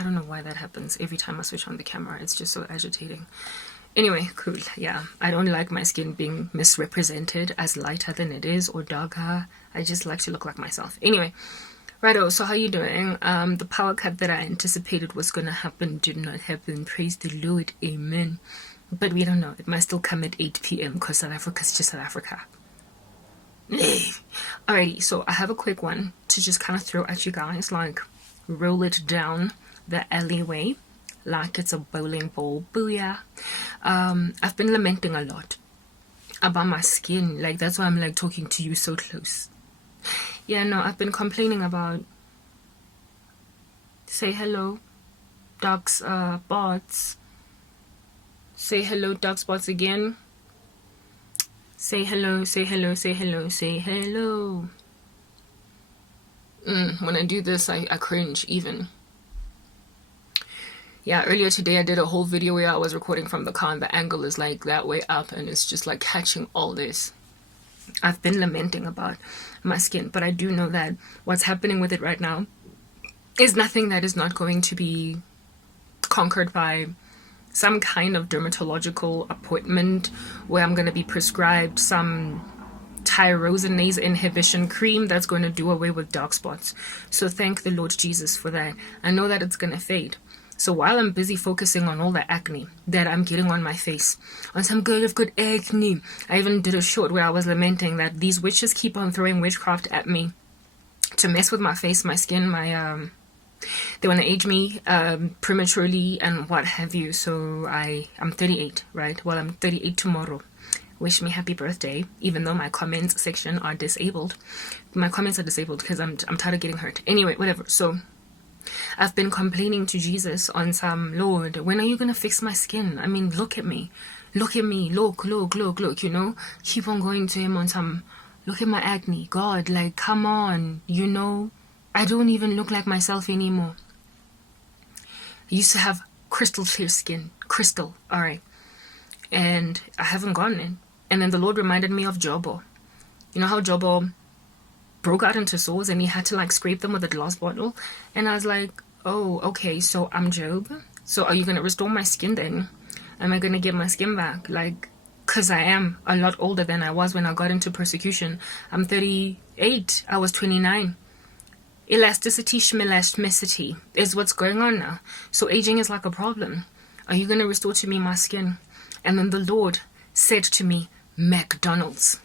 I don't know why that happens every time I switch on the camera. It's just so agitating. Anyway, cool. Yeah, I don't like my skin being misrepresented as lighter than it is or darker. I just like to look like myself. Anyway, righto, so how you doing? The power cut that I anticipated was gonna happen did not happen. Praise the Lord. Amen. But we don't know. It might still come at 8 p.m. because South Africa is just South Africa. Alrighty, so I have a quick one to just kind of throw at you guys, like roll it down the alleyway like it's a bowling ball. Booyah. I've been lamenting a lot about my skin. Like, that's why I'm like talking to you so close. Yeah, no, I've been complaining about, say hello, dark spots. Say hello, dark spots again. Say hello, say hello, say hello, say hello. When I do this, I cringe even. Yeah, earlier today I did a whole video where I was recording from the car and the angle is like that way up and it's just like catching all this. I've been lamenting about my skin, but I do know that what's happening with it right now is nothing that is not going to be conquered by some kind of dermatological appointment where I'm going to be prescribed some tyrosinase inhibition cream that's going to do away with dark spots. So thank the Lord Jesus for that. I know that it's going to fade. So while I'm busy focusing on all the acne that I'm getting on my face, on some girl of good acne, I even did a short where I was lamenting that these witches keep on throwing witchcraft at me to mess with my face, my skin, my they want to age me prematurely and what have you. So I'm 38, right? Well, I'm 38 tomorrow. Wish me happy birthday, even though my comments section are disabled. My comments are disabled because I'm tired of getting hurt. Anyway, whatever. So I've been complaining to Jesus on some, Lord, when are you going to fix my skin? I mean, look at me. Look at me. Look, you know? Keep on going to him on some, look at my acne. God, like, come on, you know? I don't even look like myself anymore. I used to have crystal clear skin. Crystal, all right. And I haven't gotten it. And then the Lord reminded me of Jobo. You know how Jobo broke out into sores and he had to like scrape them with a glass bottle? And I was like, oh, okay, so I'm Job. So are you going to restore my skin then? Am I going to get my skin back? Like, because I am a lot older than I was when I got into persecution. I'm 38. I was 29. Elasticity, schmelasticity is what's going on now. So aging is like a problem. Are you going to restore to me my skin? And then the Lord said to me, McDonald's.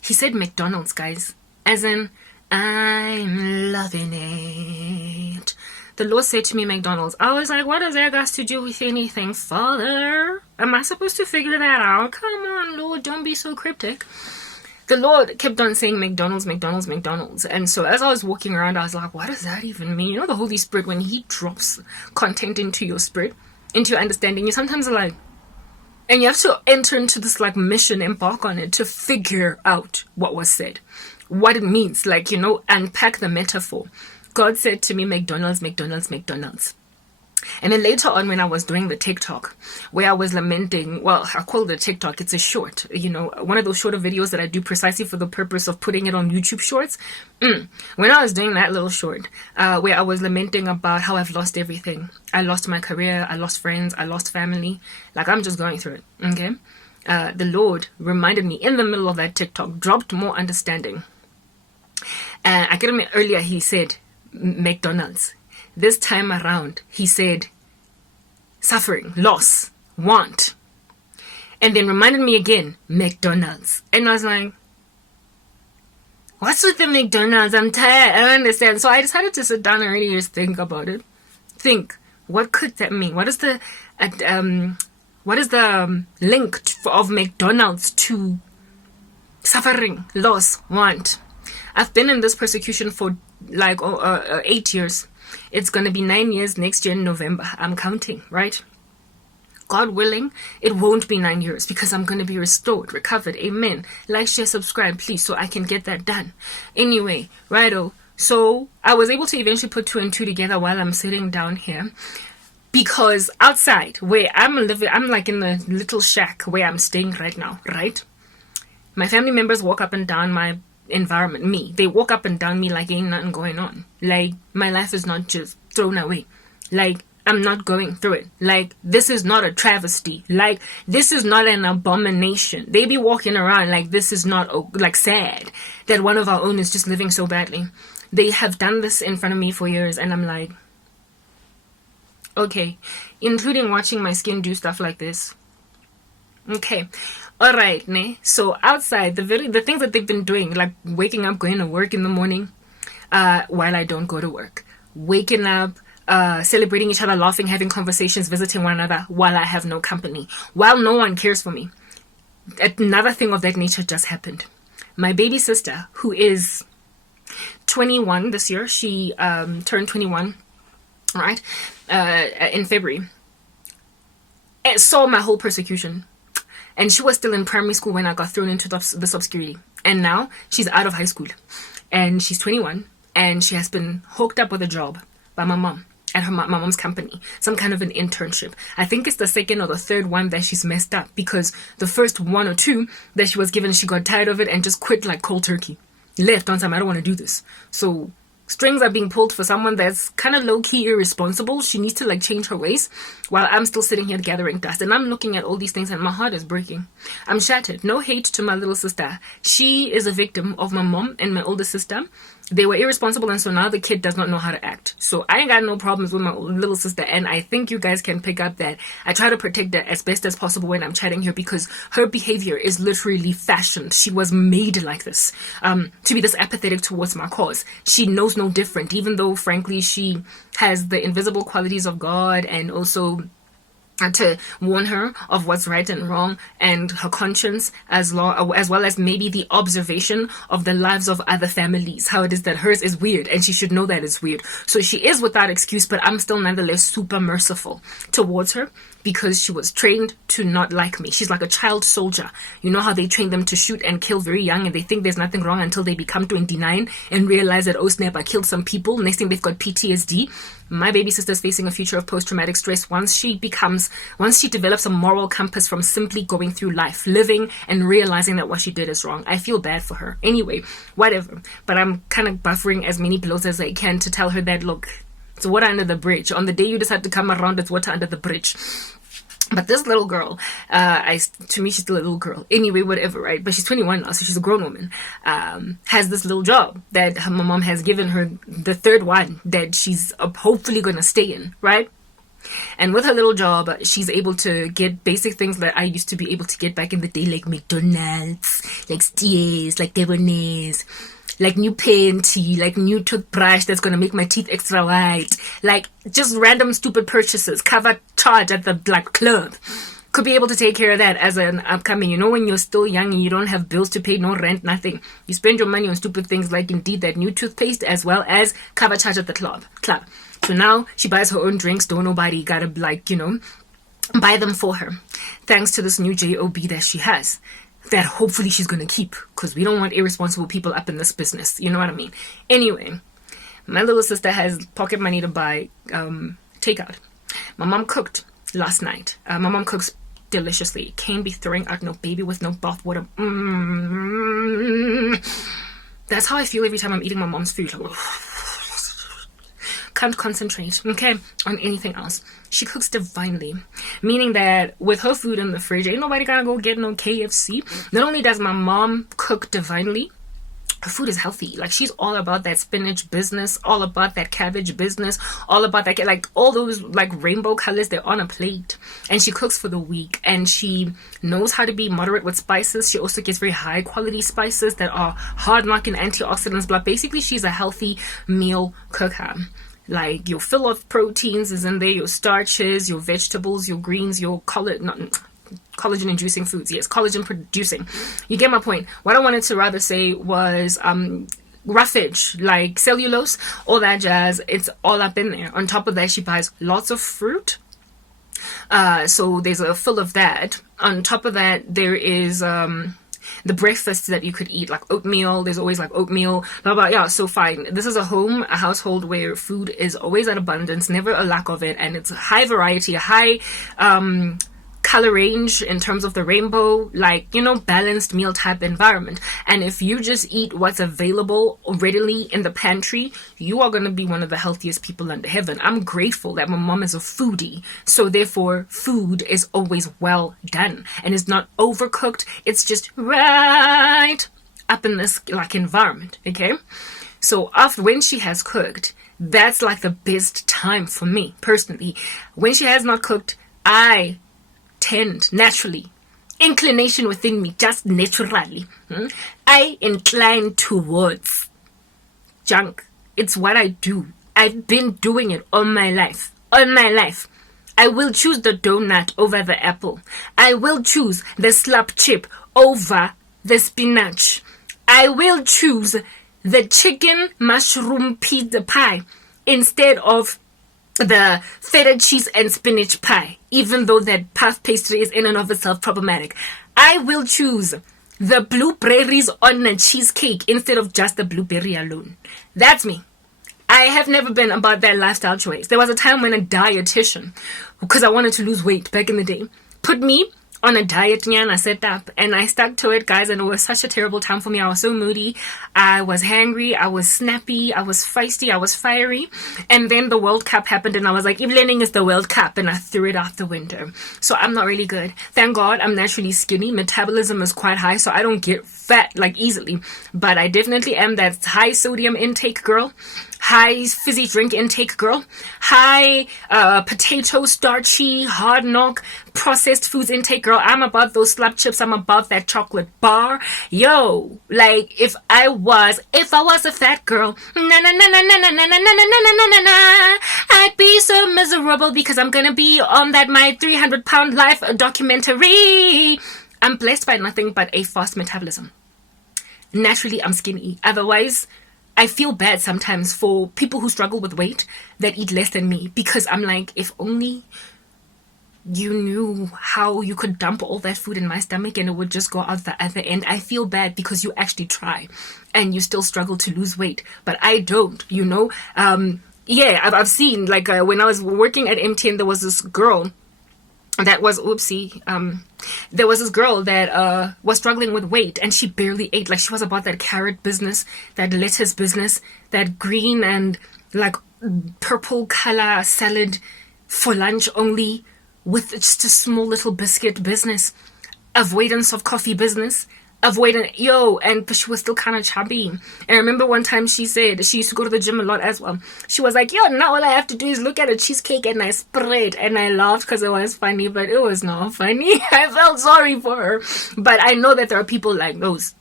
He said McDonald's, guys. As in, I'm loving it. The Lord said to me McDonald's. I was like, what does that got to do with anything, Father? Am I supposed to figure that out? Come on, Lord, don't be so cryptic. The Lord kept on saying McDonald's, McDonald's, McDonald's. And so as I was walking around, I was like, what does that even mean? You know, the Holy Spirit, when he drops content into your spirit, into your understanding, you sometimes are like, and you have to enter into this like mission, embark on it to figure out what was said, what it means, like, you know, unpack the metaphor. God said to me, McDonald's, McDonald's, McDonald's. And then later on when I was doing the TikTok, where I was lamenting, well, I call it a TikTok, it's a short, you know, one of those shorter videos that I do precisely for the purpose of putting it on YouTube Shorts. When I was doing that little short, where I was lamenting about how I've lost everything. I lost my career, I lost friends, I lost family. Like, I'm just going through it, okay? The Lord reminded me in the middle of that TikTok, dropped more understanding. I get him earlier, he said, McDonald's. This time around, he said, suffering, loss, want. And then reminded me again, McDonald's. And I was like, what's with the McDonald's? I'm tired. I don't understand. So I decided to sit down and really just think about it. Think, what could that mean? What is the link of McDonald's to suffering, loss, want? I've been in this persecution for like 8 years. It's going to be 9 years next year in November. I'm counting, right? God willing, it won't be 9 years because I'm going to be restored, recovered. Amen. Like, share, subscribe, please, so I can get that done. Anyway, righto. So I was able to eventually put 2 and 2 together while I'm sitting down here. Because outside where I'm living, I'm like in the little shack where I'm staying right now, right? My family members walk up and down. My environment, me. They walk up and down me like ain't nothing going on. Like, my life is not just thrown away. Like, I'm not going through it. Like, this is not a travesty. Like, this is not an abomination. They be walking around like this is not, like, sad that one of our own is just living so badly. They have done this in front of me for years, and I'm like, okay. Including watching my skin do stuff like this. Okay. All right, ne? So outside, the things that they've been doing, like waking up, going to work in the morning, while I don't go to work. Waking up, celebrating each other, laughing, having conversations, visiting one another while I have no company, while no one cares for me. Another thing of that nature just happened. My baby sister, who is 21 this year, she turned 21, right, in February, saw my whole persecution. And she was still in primary school when I got thrown into this obscurity. And now she's out of high school. And she's 21. And she has been hooked up with a job by my mom at my mom's company. Some kind of an internship. I think it's the second or the third one that she's messed up. Because the first one or two that she was given, she got tired of it and just quit like cold turkey. Left on time. I don't want to do this. So strings are being pulled for someone that's kind of low-key irresponsible. She needs to like change her ways while I'm still sitting here gathering dust. And I'm looking at all these things and my heart is breaking. I'm shattered. No hate to my little sister. She is a victim of my mom and my older sister. They were irresponsible, and so now the kid does not know how to act. So I ain't got no problems with my little sister, and I think you guys can pick up that I try to protect her as best as possible when I'm chatting here, because her behavior is literally fashioned. She was made like this, to be this apathetic towards my cause. She knows no different, even though, frankly, she has the invisible qualities of God, and also to warn her of what's right and wrong, and her conscience, as well as maybe the observation of the lives of other families, how it is that hers is weird and she should know that it's weird. So she is without excuse, but I'm still nonetheless super merciful towards her, because she was trained to not like me. She's like a child soldier. You know how they train them to shoot and kill very young, and they think there's nothing wrong until they become 29 and realize that, oh snap, I killed some people. Next thing, they've got PTSD. My baby sister's facing a future of post-traumatic stress once she develops a moral compass from simply going through life, living and realizing that what she did is wrong. I feel bad for her. Anyway, whatever. But I'm kind of buffering as many blows as I can to tell her that, look, it's water under the bridge. On the day you decide to come around, it's water under the bridge. But this little girl, to me, she's still a little girl. Anyway, whatever, right? But she's 21 now, so she's a grown woman. Has this little job that my mom has given her, the third one that she's hopefully going to stay in, right? And with her little job, she's able to get basic things that I used to be able to get back in the day, like McDonald's, like Steers, like Debonair's, like new panty, like new toothbrush that's gonna make my teeth extra white, like just random stupid purchases, cover charge at the like club. Could be able to take care of that as an upcoming, you know, when you're still young and you don't have bills to pay, no rent, nothing. You spend your money on stupid things like indeed that new toothpaste, as well as cover charge at the club. So now she buys her own drinks, don't nobody gotta like, you know, buy them for her. Thanks to this new job that she has, that hopefully she's going to keep, because we don't want irresponsible people up in this business. You know what I mean? Anyway, my little sister has pocket money to buy takeout. My mom cooked last night. My mom cooks deliciously. Can't be throwing out no baby with no bath water. That's how I feel every time I'm eating my mom's food. Like, can't concentrate, okay, on anything else. She cooks divinely, meaning that with her food in the fridge, ain't nobody gotta go get no KFC. Not only does my mom cook divinely, her food is healthy. Like, she's all about that spinach business, all about that cabbage business, all about that, like all those like rainbow colors, they're on a plate. And she cooks for the week, and she knows how to be moderate with spices. She also gets very high quality spices that are hard knocking antioxidants. But basically, she's a healthy meal cooker. Like, your fill of proteins is in there, your starches, your vegetables, your greens, your collagen inducing foods. Yes, collagen producing. You get my point. What I wanted to rather say was roughage, like cellulose, all that jazz. It's all up in there. On top of that, she buys lots of fruit. So there's a fill of that. On top of that, there is the breakfasts that you could eat, like oatmeal. There's always like oatmeal, blah blah. Yeah, so fine. This is a household where food is always at abundance, never a lack of it, and it's high variety, high color range in terms of the rainbow, like, you know, balanced meal type environment. And if you just eat what's available readily in the pantry, you are going to be one of the healthiest people under heaven. I'm grateful that my mom is a foodie, so therefore food is always well done and it's not overcooked. It's just right up in this like environment. Okay, so after when she has cooked, that's like the best time for me personally. When she has not cooked, I tend naturally, inclination within me, just naturally, I incline towards junk. It's what I do. I've been doing it all my life. All my life. I will choose the donut over the apple. I will choose the slap chip over the spinach. I will choose the chicken mushroom pizza pie instead of the feta cheese and spinach pie, even though that puff pastry is in and of itself problematic. I will choose the blueberries on a cheesecake instead of just the blueberry alone. That's me. I have never been about that lifestyle choice. There was a time when a dietitian, because I wanted to lose weight back in the day, put me on a diet and I set up and I stuck to it, guys, and it was such a terrible time for me. I was so moody, I was hangry, I was snappy, I was feisty, I was fiery. And then the World Cup happened and I was like, evening is the World Cup, and I threw it out the window. So I'm not really good. Thank God I'm naturally skinny. Metabolism is quite high, so I don't get fat like easily, but I definitely am that high sodium intake girl, high fizzy drink intake girl, high potato starchy hard knock processed foods intake girl. I'm about those slap chips. I'm about that chocolate bar. Yo, like if I was a fat girl, I'd be so miserable because I'm gonna be on that My 300-Pound Life documentary. I'm blessed by nothing but a fast metabolism. Naturally, I'm skinny. Otherwise, I feel bad sometimes for people who struggle with weight that eat less than me, because I'm like, if only you knew how you could dump all that food in my stomach and it would just go out the other end. I feel bad because you actually try and you still struggle to lose weight, but I don't, you know. Yeah, I've seen, like when I was working at MTN, there was this girl that was there was this girl that was struggling with weight and she barely ate. Like, she was about that carrot business, that lettuce business, that green and like purple color salad for lunch only, with just a small little biscuit business, avoidance of coffee business, and she was still kind of chubby. And I remember one time she said she used to go to the gym a lot as well. She was like, now all I have to do is look at a cheesecake and I spread. And I laughed because it was funny, but it was not funny. I felt sorry for her. But I know that there are people like those.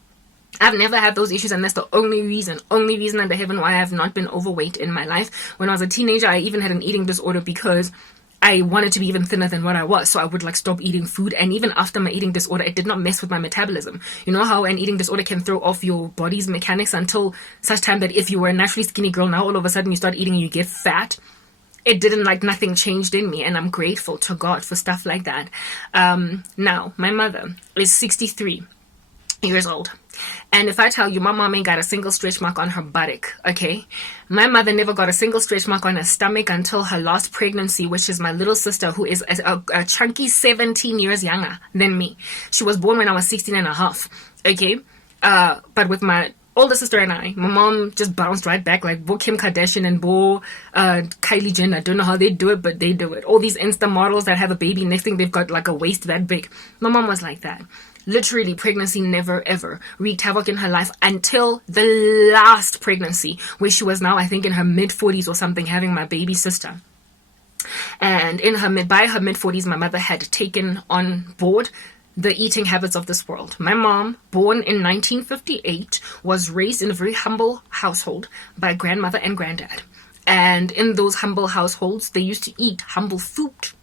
I've never had those issues, and that's the only reason under heaven why I have not been overweight in my life. When I was a teenager, I even had an eating disorder because I wanted to be even thinner than what I was, so I would like stop eating food. And even after my eating disorder, it did not mess with my metabolism. You know how an eating disorder can throw off your body's mechanics until such time that if you were a naturally skinny girl, now all of a sudden you start eating and you get fat. It didn't, like, nothing changed in me, and I'm grateful to God for stuff like that. Now, my mother is 63 years old. And if I tell you, my mom ain't got a single stretch mark on her buttock, okay? My mother never got a single stretch mark on her stomach until her last pregnancy, which is my little sister, who is a chunky 17 years younger than me. She was born when I was 16 and a half, okay? But with my older sister and I, my mom just bounced right back like Bo Kim Kardashian and Bo Kylie Jenner. I don't know how they do it, but they do it. All these Insta models that have a baby, next thing they've got like a waist that big. My mom was like that. Literally, pregnancy never ever wreaked havoc in her life until the last pregnancy, where she was now, I think, in her mid-40s or something, having my baby sister. And by her mid-40s, my mother had taken on board the eating habits of this world. My mom, born in 1958, was raised in a very humble household by grandmother and granddad. And in those humble households, they used to eat humble food.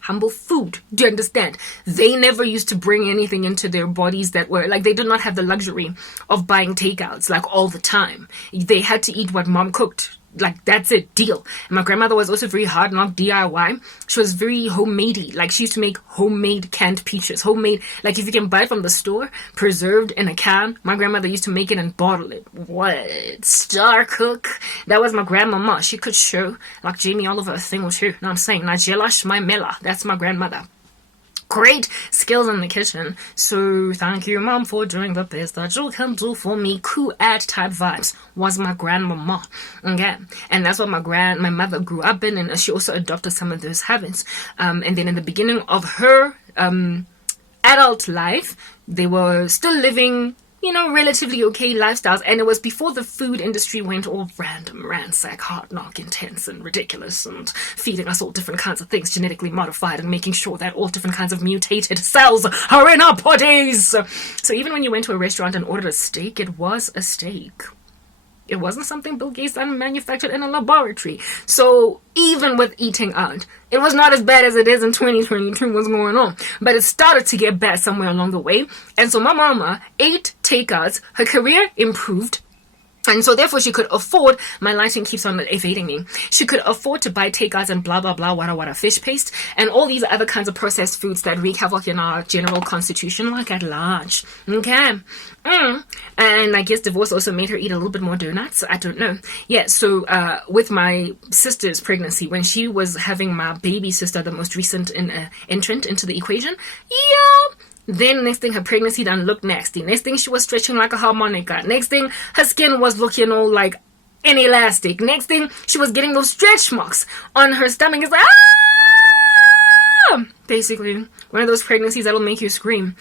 Humble food. Do you understand? They never used to bring anything into their bodies that were like, they did not have the luxury of buying takeouts like all the time. They had to eat what mom cooked. Like, that's it, deal. And my grandmother was also very hard, not DIY. She was very homemadey. Like, she used to make homemade canned peaches. Homemade, like, if you can buy it from the store, preserved in a can, my grandmother used to make it and bottle it. What? Star cook? That was my grandmama. She could show, like Jamie Oliver, a thing with her. You know what I'm saying? Nigella Shmaimela. That's my grandmother. great skills in the kitchen. So thank you, Mom, for doing the best that you can do for me. Cool at type vibes was my grandmama. Okay. And that's what my mother grew up in, and she also adopted some of those habits. And then in the beginning of her adult life, they were still living, you know, relatively okay lifestyles, and it was before the food industry went all random, ransack, hard knock, intense, and ridiculous, and feeding us all different kinds of things genetically modified, and making sure that all different kinds of mutated cells are in our bodies. So even when you went to a restaurant and ordered a steak, it was a steak. It wasn't something Bill Gates manufactured in a laboratory. So even with eating out, it was not as bad as it is in 2022. What's going on? But it started to get bad somewhere along the way. And so my mama ate takeouts. Her career improved. And so therefore she could afford, my lighting keeps on evading me, she could afford to buy takeouts and blah, blah, blah, wada, fish paste, and all these other kinds of processed foods that wreak havoc in our general constitution, like at large. Okay. And I guess divorce also made her eat a little bit more donuts. I don't know. Yeah, so with my sister's pregnancy, when she was having my baby sister, the most recent entrant into the equation, yeah, then next thing her pregnancy done looked nasty. Next thing she was stretching like a harmonica. Next thing her skin was looking all like inelastic. Next thing she was getting those stretch marks on her stomach. It's like, ah! Basically, one of those pregnancies that'll make you scream.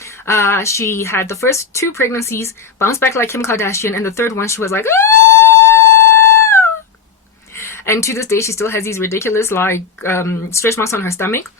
She had the first 2 pregnancies, bounced back like Kim Kardashian, and the third one she was like, ah! And to this day she still has these ridiculous like stretch marks on her stomach,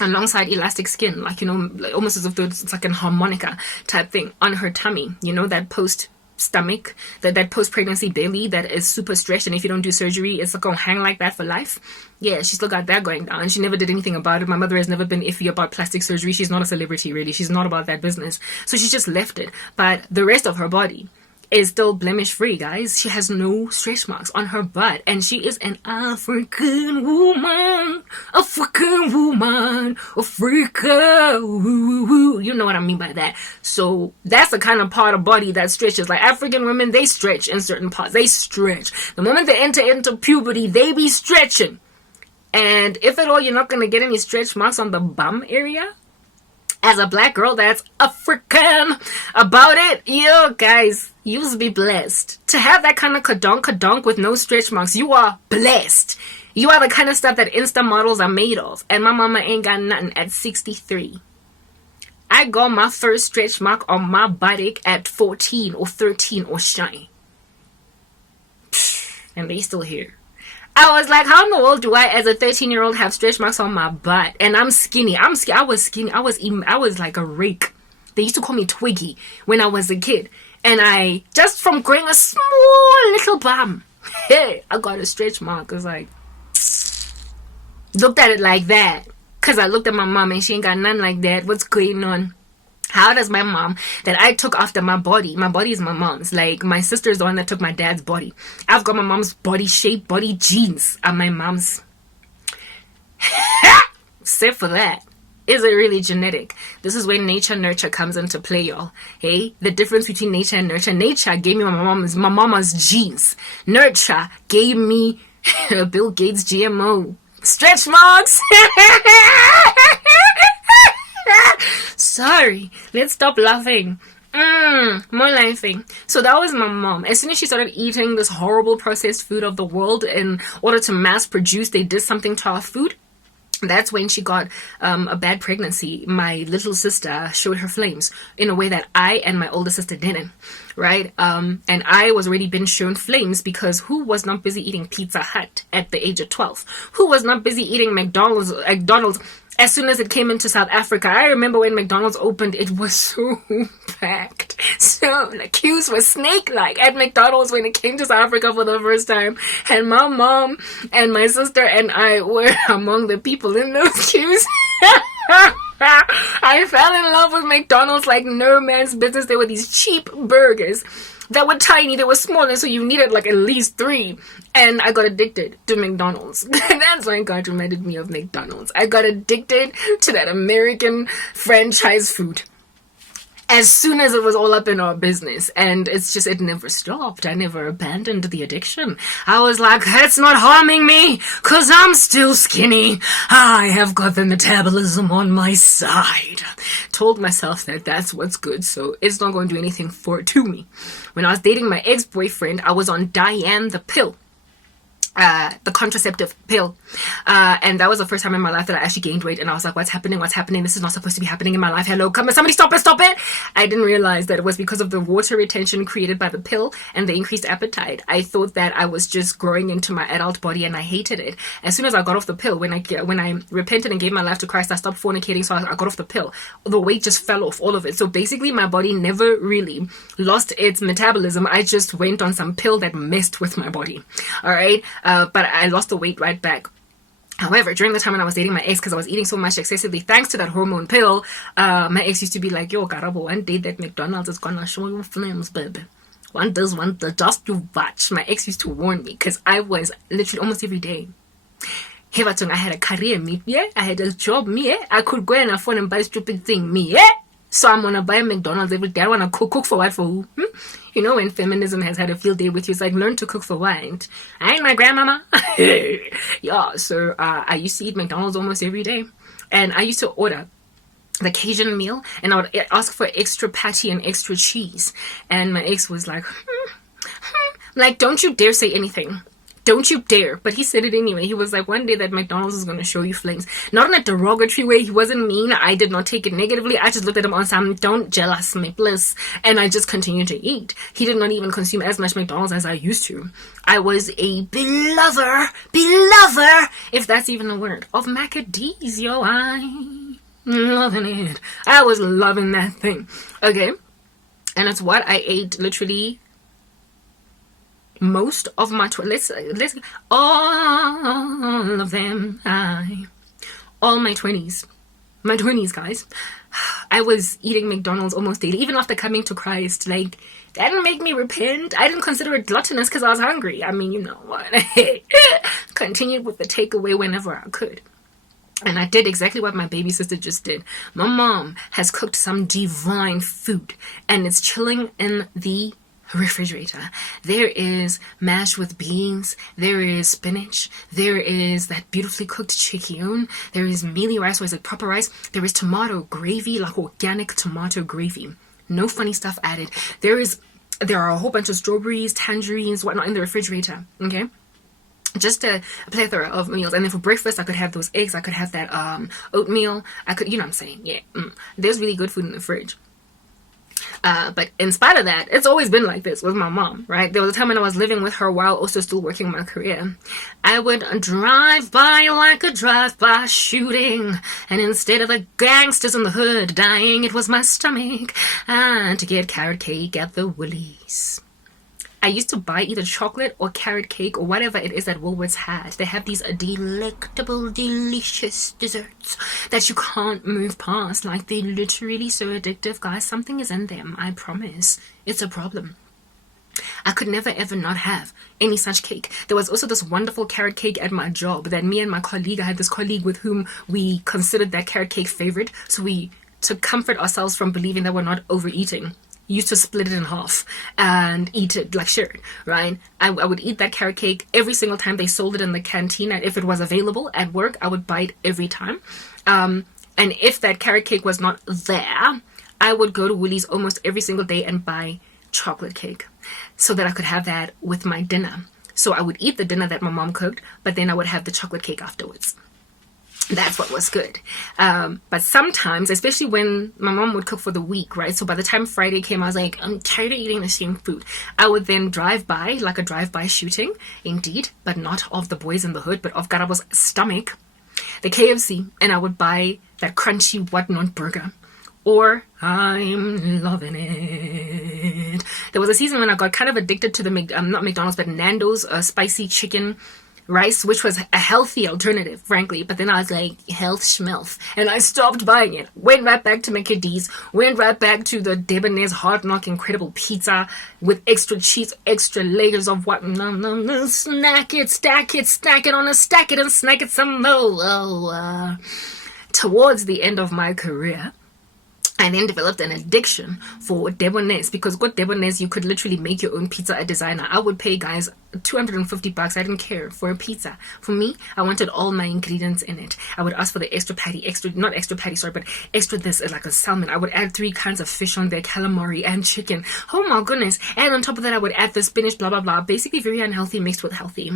alongside elastic skin, like, you know, almost as if it's like a harmonica type thing on her tummy, you know, that post stomach, that post pregnancy belly that is super stretched, and if you don't do surgery it's gonna hang like that for life. Yeah, she still got that going down. She never did anything about it. My mother has never been iffy about plastic surgery. She's not a celebrity, really. She's not about that business, so she just left it. But the rest of her body is still blemish free, guys. She has no stretch marks on her butt, and she is an African woman. Africa, you know what I mean by that. So that's the kind of part of body that stretches. Like African women, they stretch in certain parts. They stretch. The moment they enter into puberty, they be stretching. And if at all you're not gonna get any stretch marks on the bum area, as a black girl that's African about it, yo, guys, you'll be blessed. To have that kind of kadonk with no stretch marks, you are blessed. You are the kind of stuff that Insta models are made of. And my mama ain't got nothing at 63. I got my first stretch mark on my buttock at 14 or 13 or shine. And they still here. I was like, how in the world do I, as a 13-year-old, have stretch marks on my butt? And I'm skinny. I was skinny. I was like a rake. They used to call me Twiggy when I was a kid. And I, just from growing a small little bum, hey, I got a stretch mark. I was like, looked at it like that. Because I looked at my mom and she ain't got none like that. What's going on? How does my mom, that I took after my body is my mom's. Like, my sister's the one that took my dad's body. I've got my mom's body shape, body genes are my mom's. Except for that, is it really genetic? This is where nature nurture comes into play, y'all. Hey, the difference between nature and nurture. Nature gave me my mama's genes. Nurture gave me Bill Gates GMO stretch marks. Sorry, let's stop laughing. More laughing. So that was my mom. As soon as she started eating this horrible processed food of the world in order to mass produce, they did something to our food. That's when she got a bad pregnancy. My little sister showed her flames in a way that I and my older sister didn't, right? And I was already been shown flames because who was not busy eating Pizza Hut at the age of 12? Who was not busy eating McDonald's as soon as it came into South Africa? I remember when McDonald's opened, it was so packed. So the queues were snake-like at McDonald's when it came to South Africa for the first time. And my mom and my sister and I were among the people in those queues. I fell in love with McDonald's like no man's business. There were these cheap burgers that were tiny, they were small, and so you needed like at least 3. And I got addicted to McDonald's. That's why God reminded me of McDonald's. I got addicted to that American franchise food. as soon as it was all up in our business. And it's just, it never stopped. I never abandoned the addiction. I was like, it's not harming me because I'm still skinny. I have got the metabolism on my side. Told myself that that's what's good, so it's not going to do anything to me. When I was dating my ex-boyfriend, I was on Diane the pill. The contraceptive pill. And that was the first time in my life that I actually gained weight. And I was like, what's happening? What's happening? This is not supposed to be happening in my life. Hello, come on, somebody stop it. I didn't realize that it was because of the water retention created by the pill and the increased appetite. I thought that I was just growing into my adult body and I hated it. As soon as I got off the pill, when I repented and gave my life to Christ, I stopped fornicating. So I got off the pill. The weight just fell off, all of it. So basically my body never really lost its metabolism. I just went on some pill that messed with my body. All right. But I lost the weight right back. However, during the time when I was dating my ex, because I was eating so much excessively thanks to that hormone pill, my ex used to be like, yo, Karabo, one day that McDonald's is gonna show you flames, baby. One does, just you watch. My ex used to warn me because I was literally almost every day. I had a career, me, yeah. I had a job, me, yeah. I could go and afford and buy stupid thing, me, yeah. So I'm gonna buy McDonald's every day. I wanna cook for what? For who? You know, when feminism has had a field day with you, it's like, learn to cook for what? I ain't my grandmama. Yeah, so I used to eat McDonald's almost every day. And I used to order the Cajun meal, and I would ask for extra patty and extra cheese. And my ex was like, like, don't you dare say anything. Don't you dare. But he said it anyway. He was like, one day that McDonald's is going to show you flames. Not in a derogatory way. He wasn't mean. I did not take it negatively. I just looked at him on some, don't jealous me, bliss. And I just continued to eat. He did not even consume as much McDonald's as I used to. I was a belover, if that's even a word, of Macadam's, yo. I'm loving it. I was loving that thing. Okay. And it's what I ate literally most of my let's all of them. All my 20s, guys, I was eating McDonald's almost daily, even after coming to Christ. Like, that didn't make me repent. I didn't consider it gluttonous because I was hungry. I mean, you know what? Continued with the takeaway whenever I could. And I did exactly what my baby sister just did. My mom has cooked some divine food, and it's chilling in the refrigerator. There is mash with beans, there is spinach, there is that beautifully cooked chicken, there is mealy rice, or is it proper rice, there is tomato gravy, like organic tomato gravy, no funny stuff added. There are a whole bunch of strawberries, tangerines, whatnot in the refrigerator. Okay, just a plethora of meals. And then for breakfast, I could have those eggs, I could have that oatmeal, I could, you know what I'm saying, yeah. There's really good food in the fridge. But in spite of that, it's always been like this with my mom, right? There was a time when I was living with her while also still working my career. I would drive by like a drive-by shooting, and instead of the gangsters in the hood dying, it was my stomach. And to get carrot cake at the Woolies. I used to buy either chocolate or carrot cake or whatever it is that Woolworths has. They have these delectable, delicious desserts that you can't move past. Like, they're literally so addictive, guys. Something is in them, I promise. It's a problem. I could never ever not have any such cake. There was also this wonderful carrot cake at my job that me and my colleague, I had this colleague with whom we considered that carrot cake favorite. So we, to comfort ourselves from believing that we're not overeating, used to split it in half and eat it like sure, right? I would eat that carrot cake every single time they sold it in the canteen, and if it was available at work, I would buy it every time. And if that carrot cake was not there, I would go to Woolies almost every single day and buy chocolate cake so that I could have that with my dinner. So I would eat the dinner that my mom cooked, but then I would have the chocolate cake afterwards. That's what was good. But sometimes, especially when my mom would cook for the week, right? So by the time Friday came, I was like, I'm tired of eating the same food. I would then drive by, like a drive-by shooting, indeed, but not of the boys in the hood, but of Garabo's stomach, the KFC, and I would buy that crunchy whatnot burger. Or I'm loving it. There was a season when I got kind of addicted to the, not McDonald's, but Nando's spicy chicken rice, which was a healthy alternative, frankly, but then I was like, health schmelth, and I stopped buying it. Went right back to McD's, went right back to the Debonair's Hard Knock incredible pizza with extra cheese, extra layers of what, no, snack it, stack it on a stack it and snack it some more. Towards the end of my career, I then developed an addiction for debonaise, because with debonaise you could literally make your own pizza. A designer, I would pay guys $250. I didn't care for a pizza. For me, I wanted all my ingredients in it. I would ask for the extra patty, not extra patty, sorry, but extra this, like a salmon. I would add 3 kinds of fish on there, calamari and chicken. Oh my goodness. And on top of that, I would add the spinach, blah blah blah. Basically very unhealthy mixed with healthy.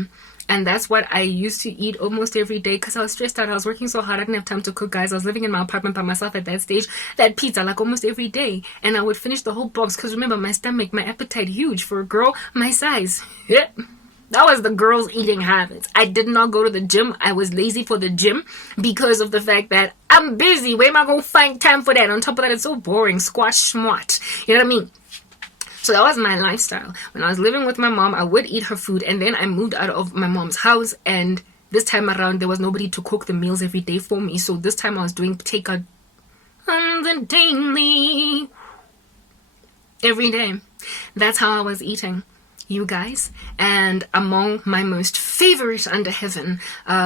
And that's what I used to eat almost every day, because I was stressed out. I was working so hard. I didn't have time to cook, guys. I was living in my apartment by myself at that stage. That pizza, like almost every day. And I would finish the whole box, because remember, my stomach, my appetite, huge for a girl my size. That was the girl's eating habits. I did not go to the gym. I was lazy for the gym because of the fact that I'm busy. Where am I going to find time for that? On top of that, it's so boring. Squash, smart. You know what I mean? So that was my lifestyle. When I was living with my mom, I would eat her food, and then I moved out of my mom's house, and this time around there was nobody to cook the meals every day for me. So this time I was doing takeout on the daily, every day. That's how I was eating, you guys. And among my most favorite under heaven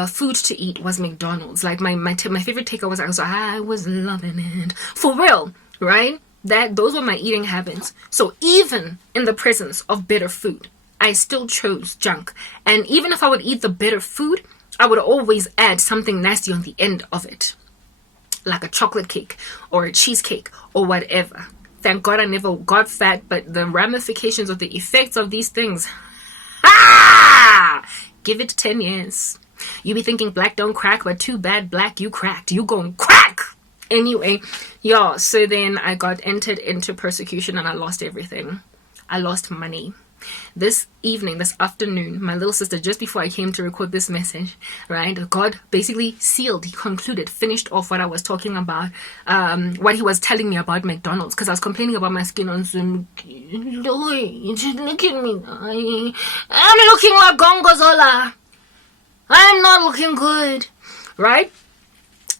food to eat was McDonald's. Like my favorite takeout was, I was loving it for real, right? Those were my eating habits. So even in the presence of bitter food, I still chose junk. And even if I would eat the bitter food, I would always add something nasty on the end of it, like a chocolate cake or a cheesecake or whatever. Thank God I never got fat, but the ramifications of the effects of these things, give it 10 years. You be thinking black don't crack, but too bad black you cracked. You gon' crack! Anyway, yeah, so then I got entered into persecution and I lost everything. I lost money. This afternoon, my little sister, just before I came to record this message, right, God basically sealed, he concluded, finished off what I was talking about, what he was telling me about McDonald's, because I was complaining about my skin on Zoom. Look at me. I'm looking like Gongozola. I'm not looking good, right?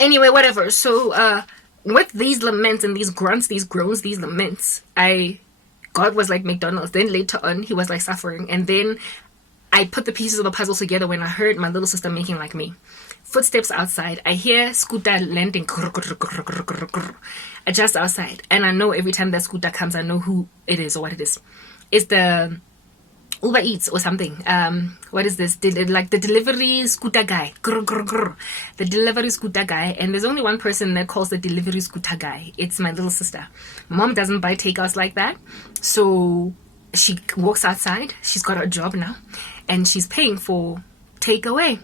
Anyway, whatever. So, with these laments and these grunts, these groans, these laments, God was like McDonald's. Then later on, he was like suffering. And then I put the pieces of the puzzle together when I heard my little sister making like me. Footsteps outside. I hear scooter landing just outside. And I know every time that scooter comes, I know who it is or what it is. It's the Uber Eats or something. What is this? Like the delivery scooter guy. The delivery scooter guy. And there's only one person that calls the delivery scooter guy. It's my little sister. Mom doesn't buy takeouts like that. So she walks outside. She's got a job now. And she's paying for takeaway.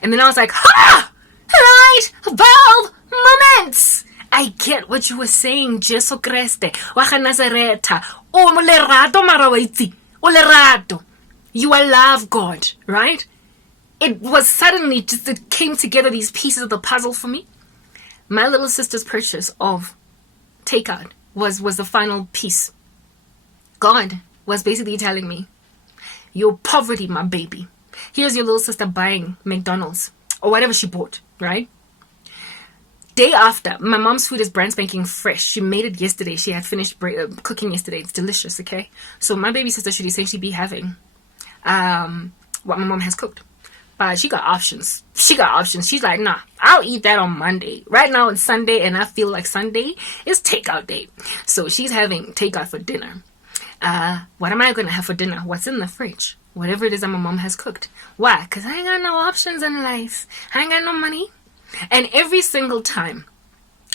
And then I was like, light bulb moments. I get what you were saying, Jesu Christe. Wacha Nazareta. O lerato marawaiti. You are love, God, right? It was suddenly just, it came together, these pieces of the puzzle for me. My little sister's purchase of takeout was the final piece. God was basically telling me, your poverty, my baby. Here's your little sister buying McDonald's or whatever she bought, right? Day after, my mom's food is brand spanking fresh. She made it yesterday. She had finished cooking yesterday. It's delicious, okay? So my baby sister should essentially be having what my mom has cooked. But she got options. She's like, nah, I'll eat that on Monday. Right now it's Sunday, and I feel like Sunday is takeout day. So she's having takeout for dinner. What am I going to have for dinner? What's in the fridge? Whatever it is that my mom has cooked. Why? Because I ain't got no options in life. I ain't got no money. And every single time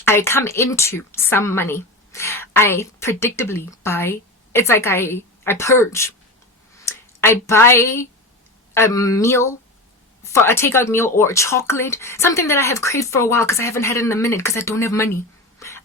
I come into some money, I predictably buy, it's like I purge. I buy a meal, for a takeout meal or a chocolate, something that I have craved for a while because I haven't had it in a minute because I don't have money.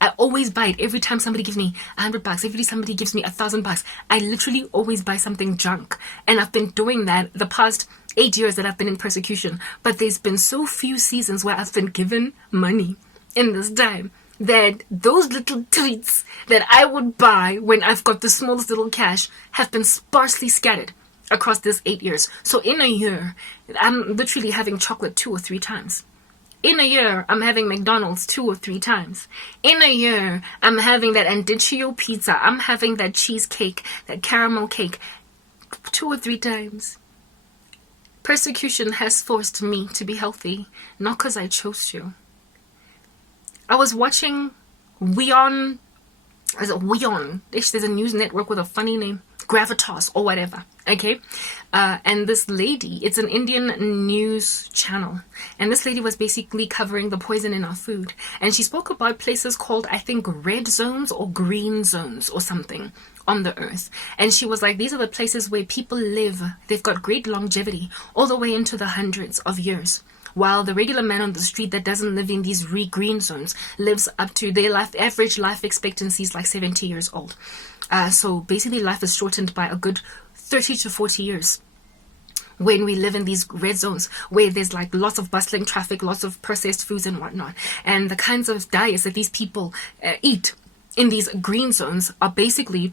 I always buy it every time somebody gives me $100, every time somebody gives me $1,000. I literally always buy something junk. And I've been doing that the past 8 years that I've been in persecution. But there's been so few seasons where I've been given money in this time that those little treats that I would buy when I've got the smallest little cash have been sparsely scattered across this 8 years. So in a year, I'm literally having chocolate 2 or 3 times. In a year, I'm having McDonald's 2 or 3 times. In a year, I'm having that andicchio pizza. I'm having that cheesecake, that caramel cake 2 or 3 times. Persecution has forced me to be healthy, not because I chose to. I was watching Weon, is it Weon? There's a news network with a funny name, Gravitas or whatever. Okay, and this lady, it's an Indian news channel, and this lady was basically covering the poison in our food, and she spoke about places called, I think, red zones or green zones or something on the earth. And she was like, these are the places where people live. They've got great longevity all the way into the hundreds of years, while the regular man on the street that doesn't live in these green zones lives up to their average life expectancy is like 70 years old. So basically life is shortened by a good 30 to 40 years when we live in these red zones where there's like lots of bustling traffic, lots of processed foods and whatnot. And the kinds of diets that these people eat in these green zones are basically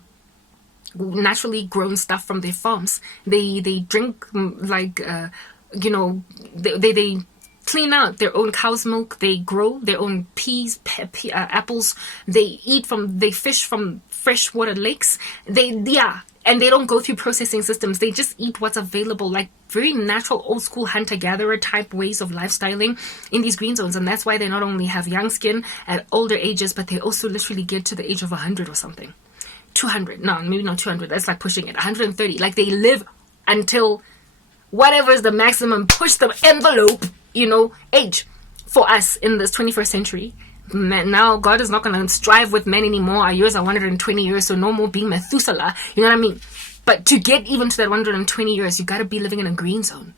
naturally grown stuff from their farms. They drink they clean out their own cow's milk. They grow their own peas, apples. They fish from freshwater lakes. And they don't go through processing systems. They just eat what's available, like very natural old school hunter-gatherer type ways of lifestyling in these green zones. And that's why they not only have young skin at older ages, but they also literally get to the age of 100 or something. 200. No, maybe not 200. That's like pushing it. 130. Like they live until whatever is the maximum, push the envelope, age for us in this 21st century. Now God is not going to strive with men anymore. Our years are 120 years, so no more being Methuselah. You know what I mean? But to get even to that 120 years, you got to be living in a green zone.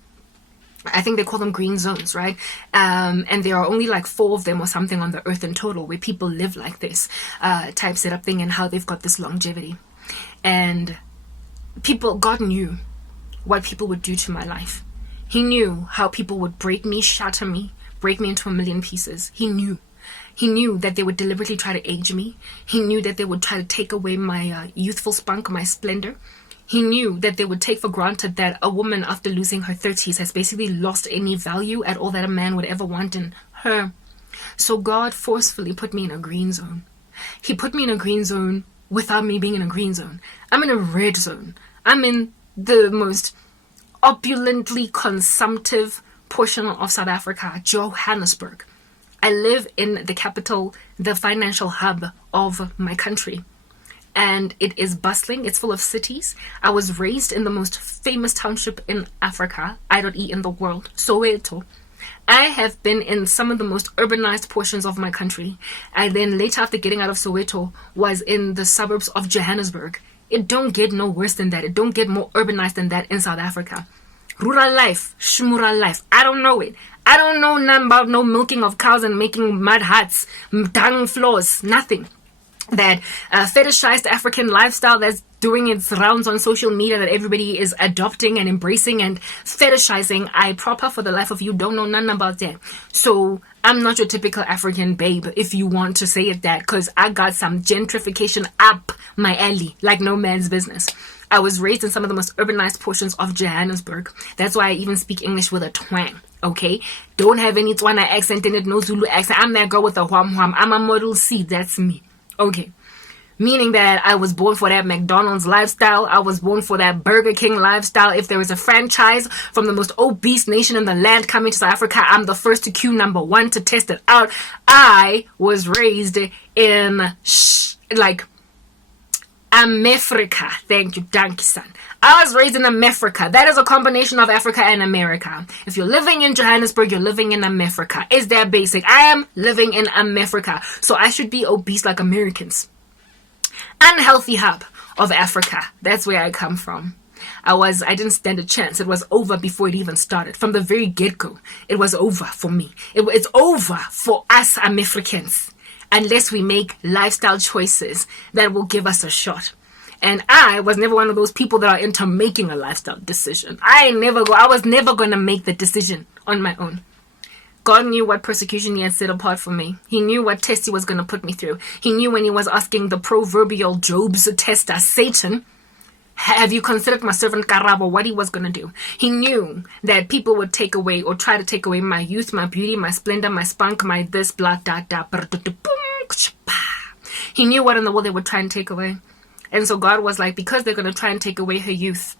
I think they call them green zones, right? And there are only like 4 of them or something on the earth in total where people live like this type setup thing, and how they've got this longevity. And God knew what people would do to my life. He knew how people would break me, shatter me, break me into a million pieces. He knew that they would deliberately try to age me. He knew that they would try to take away my youthful spunk, my splendor. He knew that they would take for granted that a woman after losing her 30s has basically lost any value at all that a man would ever want in her. So God forcefully put me in a green zone. He put me in a green zone without me being in a green zone. I'm in a red zone. I'm in the most opulently consumptive portion of South Africa, Johannesburg. I live in the capital, the financial hub of my country. And it is bustling. It's full of cities. I was raised in the most famous township in Africa, I.E. in the world, Soweto. I have been in some of the most urbanized portions of my country. I then later, after getting out of Soweto, was in the suburbs of Johannesburg. It don't get no worse than that. It don't get more urbanized than that in South Africa. Rural life, shmural life. I don't know it. I don't know nothing about no milking of cows and making mud huts, dung floors, nothing. That fetishized African lifestyle that's doing its rounds on social media that everybody is adopting and embracing and fetishizing. I proper for the life of you don't know nothing about that. So I'm not your typical African babe, if you want to say it that, because I got some gentrification up my alley like no man's business. I was raised in some of the most urbanized portions of Johannesburg. That's why I even speak English with a twang. Okay, don't have any Tswana accent in it, no Zulu accent. I'm that girl with a wham wham. I'm a Model C. That's me. Okay, meaning that I was born for that McDonald's lifestyle. I was born for that Burger King lifestyle. If there is a franchise from the most obese nation in the land coming to South Africa, I'm the first to queue number 1 to test it out. I was raised in America. Thank you, son. I was raised in America. That is a combination of Africa and America. If you're living in Johannesburg, you're living in America. Is that basic? I am living in America. So I should be obese like Americans. Unhealthy hub of Africa. That's where I come from. I didn't stand a chance. It was over before it even started. From the very get-go, it was over for me. It's over for us Americans. Unless we make lifestyle choices that will give us a shot. And I was never one of those people that are into making a lifestyle decision. I was never going to make the decision on my own. God knew what persecution he had set apart for me. He knew what test he was going to put me through. He knew when he was asking the proverbial Job's tester, Satan, have you considered my servant Karabo, what he was going to do? He knew that people would take away or try to take away my youth, my beauty, my splendor, my spunk, my this, blah, da, da, he knew what in the world they would try and take away. And so God was like, because they're going to try and take away her youth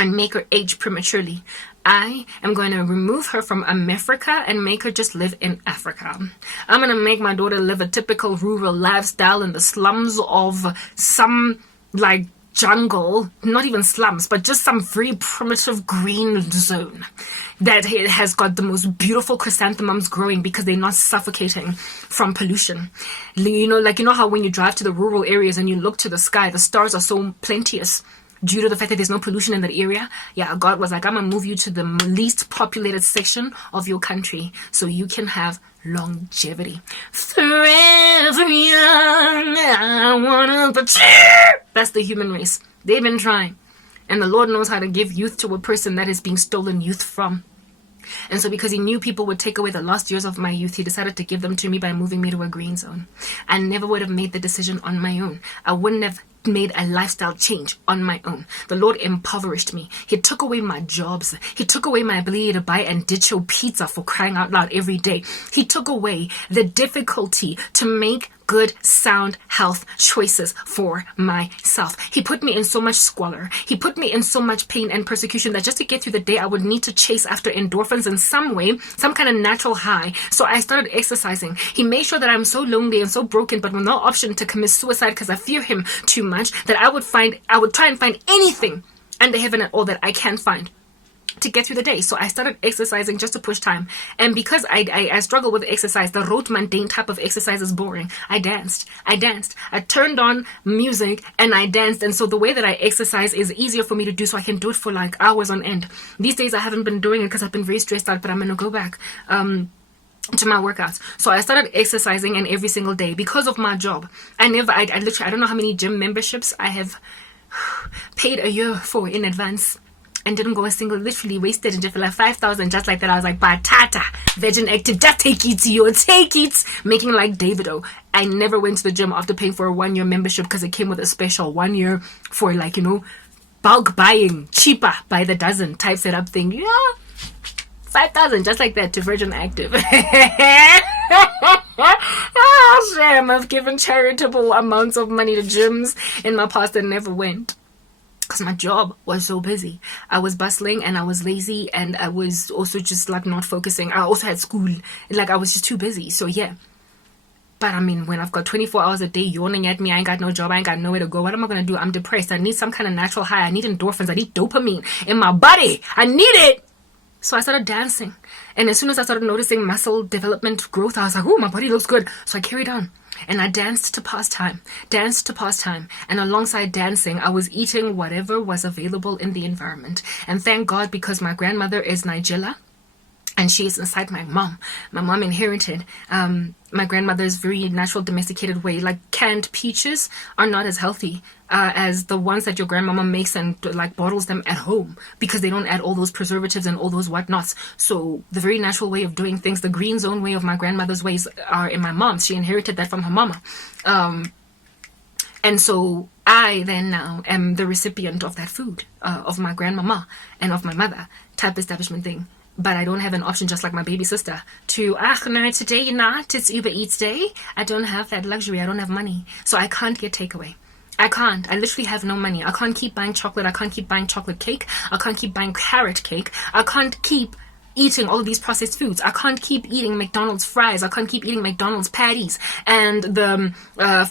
and make her age prematurely. I am going to remove her from America and make her just live in Africa. I'm going to make my daughter live a typical rural lifestyle in the slums of some like jungle, not even slums, but just some very primitive green zone that has got the most beautiful chrysanthemums growing because they're not suffocating from pollution. You know how when you drive to the rural areas and you look to the sky, the stars are so plenteous due to the fact that there's no pollution in that area. Yeah, God was like, I'm gonna move you to the least populated section of your country so you can have longevity. Forever young, I wanna That's the human race. They've been trying. And the Lord knows how to give youth to a person that is being stolen youth from. And so because he knew people would take away the lost years of my youth, he decided to give them to me by moving me to a green zone. I never would have made the decision on my own. I wouldn't have made a lifestyle change on my own. The Lord impoverished me. He took away my jobs. He took away my ability to buy and ditch your pizza, for crying out loud, every day. He took away the difficulty to make good, sound health choices for myself. He put me in so much squalor. He put me in so much pain and persecution that just to get through the day, I would need to chase after endorphins in some way, some kind of natural high. So I started exercising. He made sure that I'm so lonely and so broken, but with no option to commit suicide because I fear him too much, that I would try and find anything under heaven at all that I can find to get through the day. So I started exercising just to push time. And because I struggle with exercise, the rote mundane type of exercise is boring. I danced. I turned on music and I danced. And so the way that I exercise is easier for me to do, so I can do it for like hours on end. These days I haven't been doing it because I've been very stressed out, but I'm going to go back to my workouts. So I started exercising, and every single day, because of my job, I literally, I don't know how many gym memberships I have paid a year for in advance and didn't go a single, literally wasted and just for like 5,000 just like that. I was like, Batata, Virgin Active, just take it, making like Davido. I never went to the gym after paying for a 1 year membership because it came with a special 1 year for like, bulk buying, cheaper by the dozen type setup thing. Yeah, 5,000 just like that to Virgin Active. Oh, shame. I've given charitable amounts of money to gyms in my past and never went because my job was so busy. I was bustling and I was lazy and I was also just like not focusing. I also had school. Like I was just too busy. So yeah. But I mean, when I've got 24 hours a day yawning at me, I ain't got no job, I ain't got nowhere to go. What am I going to do? I'm depressed. I need some kind of natural high. I need endorphins. I need dopamine in my body. I need it. So I started dancing. And as soon as I started noticing muscle development growth, I was like, oh, my body looks good. So I carried on. And I danced to pass time. And alongside dancing, I was eating whatever was available in the environment. And thank God, because my grandmother is Nigella. And she is inside my mom. My mom inherited my grandmother's very natural domesticated way. Like canned peaches are not as healthy as the ones that your grandmama makes and like bottles them at home, because they don't add all those preservatives and all those whatnots. So the very natural way of doing things, the green zone way of my grandmother's ways, are in my mom. She inherited that from her mama. And so I then now am the recipient of that food, of my grandmama and of my mother type establishment thing. But I don't have an option, just like my baby sister, to, no, today not, it's Uber Eats day. I don't have that luxury. I don't have money. So I can't get takeaway. I can't. I literally have no money. I can't keep buying chocolate. I can't keep buying chocolate cake. I can't keep buying carrot cake. I can't keep eating all of these processed foods. I can't keep eating McDonald's fries. I can't keep eating McDonald's patties and the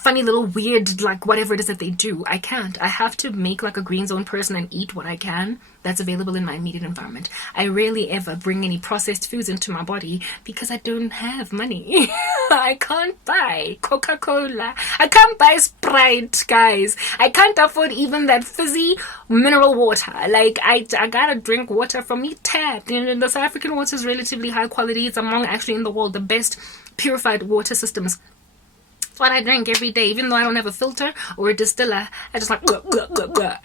funny little weird, like whatever it is that they do. I can't. I have to make like a green zone person and eat what I can that's available in my immediate environment. I rarely ever bring any processed foods into my body because I don't have money. I can't buy Coca-Cola. I can't buy Sprite, guys. I can't afford even that fizzy mineral water. Like, I gotta drink water from me tap. And the South African water is relatively high quality. It's among, actually, in the world, the best purified water systems. What I drink every day, even though I don't have a filter or a distiller. I just like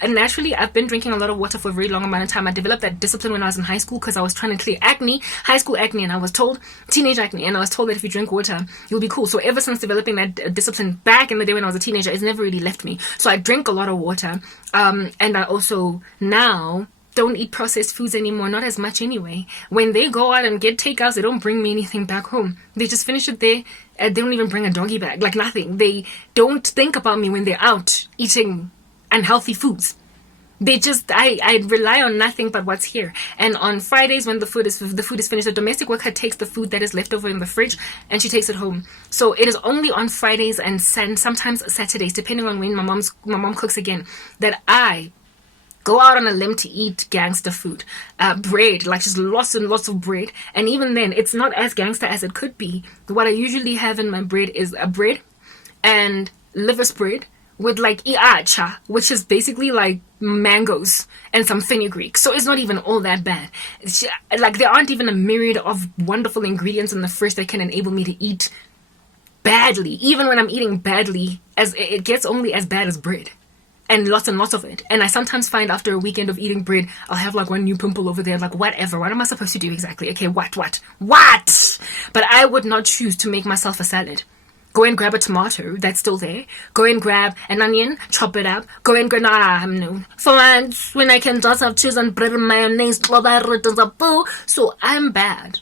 and naturally I've been drinking a lot of water for a very long amount of time. I developed that discipline when I was in high school because I was trying to clear acne, high school acne, and I was told, teenage acne, and I was told that if you drink water you'll be cool. So ever since developing that discipline back in the day when I was a teenager, it's never really left me. So I drink a lot of water, and I also now don't eat processed foods anymore, not as much anyway. When they go out and get takeouts, they don't bring me anything back home. They just finish it there. They don't even bring a doggy bag, like nothing. They don't think about me when they're out eating unhealthy foods. I rely on nothing but what's here. And on Fridays, when the food is finished, the domestic worker takes the food that is left over in the fridge and she takes it home. So it is only on Fridays and sometimes Saturdays, depending on when my mom cooks again, that I go out on a limb to eat gangster food. Bread, like just lots and lots of bread. And even then, it's not as gangster as it could be. What I usually have in my bread is a bread and liver spread with like iacha, which is basically like mangoes and some fenugreek. So it's not even all that bad. Like there aren't even a myriad of wonderful ingredients in the fridge that can enable me to eat badly. Even when I'm eating badly, as it gets only as bad as bread. And lots of it. And I sometimes find after a weekend of eating bread, I'll have like one new pimple over there. Like, whatever. What am I supposed to do exactly? Okay, what? But I would not choose to make myself a salad. Go and grab a tomato that's still there. Go and grab an onion, chop it up. Go and grab, no. For once, when I can just have cheese and bread and mayonnaise, so I'm bad.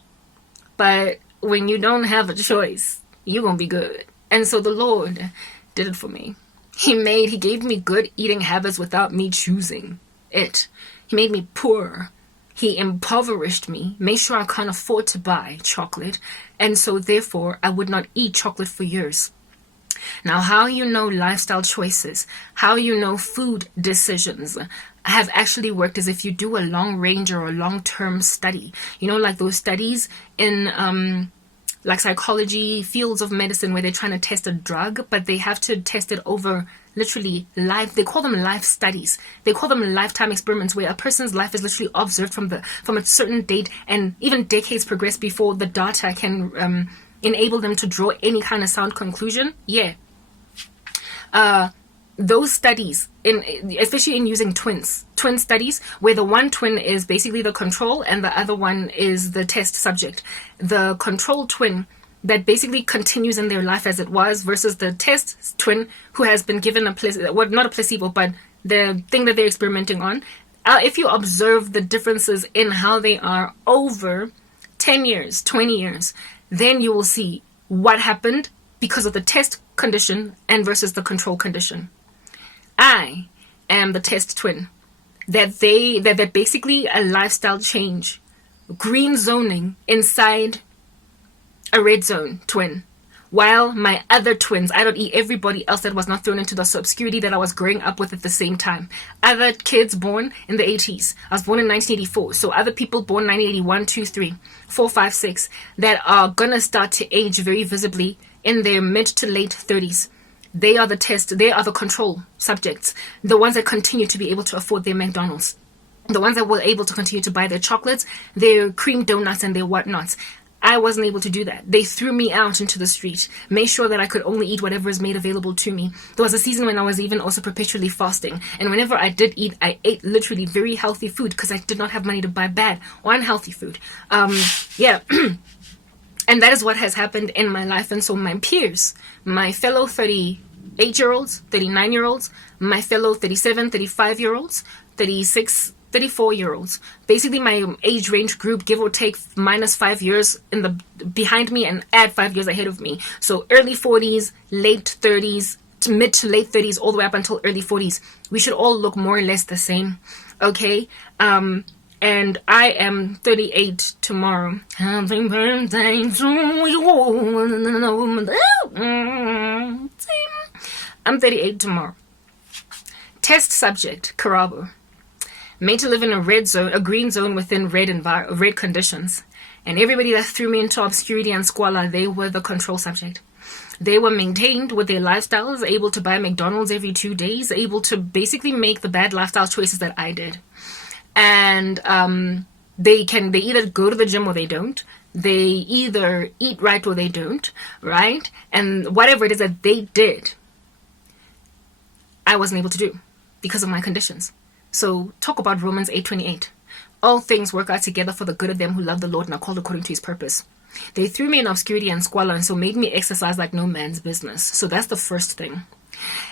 But when you don't have a choice, you're gonna be good. And so the Lord did it for me. He gave me good eating habits without me choosing it. He made me poor. He impoverished me, made sure I can't afford to buy chocolate, and so therefore I would not eat chocolate for years. Now, how you know lifestyle choices, how you know food decisions have actually worked is if you do a long range or a long-term study. You know, like those studies in like psychology, fields of medicine where they're trying to test a drug, but they have to test it over literally life. They call them life studies. They call them lifetime experiments where a person's life is literally observed from a certain date, and even decades progress before the data can enable them to draw any kind of sound conclusion. Yeah. Those studies, especially in using twin studies, where the one twin is basically the control and the other one is the test subject. The control twin that basically continues in their life as it was versus the test twin who has been given not a placebo, but the thing that they're experimenting on. If you observe the differences in how they are over 10 years, 20 years, then you will see what happened because of the test condition and versus the control condition. I am the test twin. That basically a lifestyle change. Green zoning inside a red zone twin. While my other twins, I don't eat everybody else that was not thrown into the obscurity that I was growing up with at the same time. Other kids born in the 80s. I was born in 1984. So other people born 1981, 2, 3, 4, 5, 6 that are gonna start to age very visibly in their mid to late 30s. They are the test, they are the control subjects, the ones that continue to be able to afford their McDonald's, the ones that were able to continue to buy their chocolates, their cream donuts, and their whatnots. I wasn't able to do that. They threw me out into the street, made sure that I could only eat whatever is made available to me. There was a season when I was even also perpetually fasting, and whenever I did eat, I ate literally very healthy food because I did not have money to buy bad or unhealthy food. Yeah. And that is what has happened in my life. And so my peers, my fellow 38-year-olds, 39-year-olds, my fellow 37, 35-year-olds, 36, 34-year-olds, basically my age range group, give or take minus 5 years behind me and add 5 years ahead of me. So early 40s, late 30s, to mid to late 30s, all the way up until early 40s. We should all look more or less the same. Okay? And I am 38 tomorrow. Happy birthday to you. I'm 38 tomorrow. Test subject, Karabo. Made to live in a green zone within red conditions. And everybody that threw me into obscurity and squalor, they were the control subject. They were maintained with their lifestyles, able to buy McDonald's every 2 days, able to basically make the bad lifestyle choices that I did. And they either go to the gym or they don't. They either eat right or they don't, right? And whatever it is that they did, I wasn't able to do because of my conditions. So talk about Romans 8:28. All things work out together for the good of them who love the Lord and are called according to his purpose. They threw me in obscurity and squalor and so made me exercise like no man's business. So that's the first thing.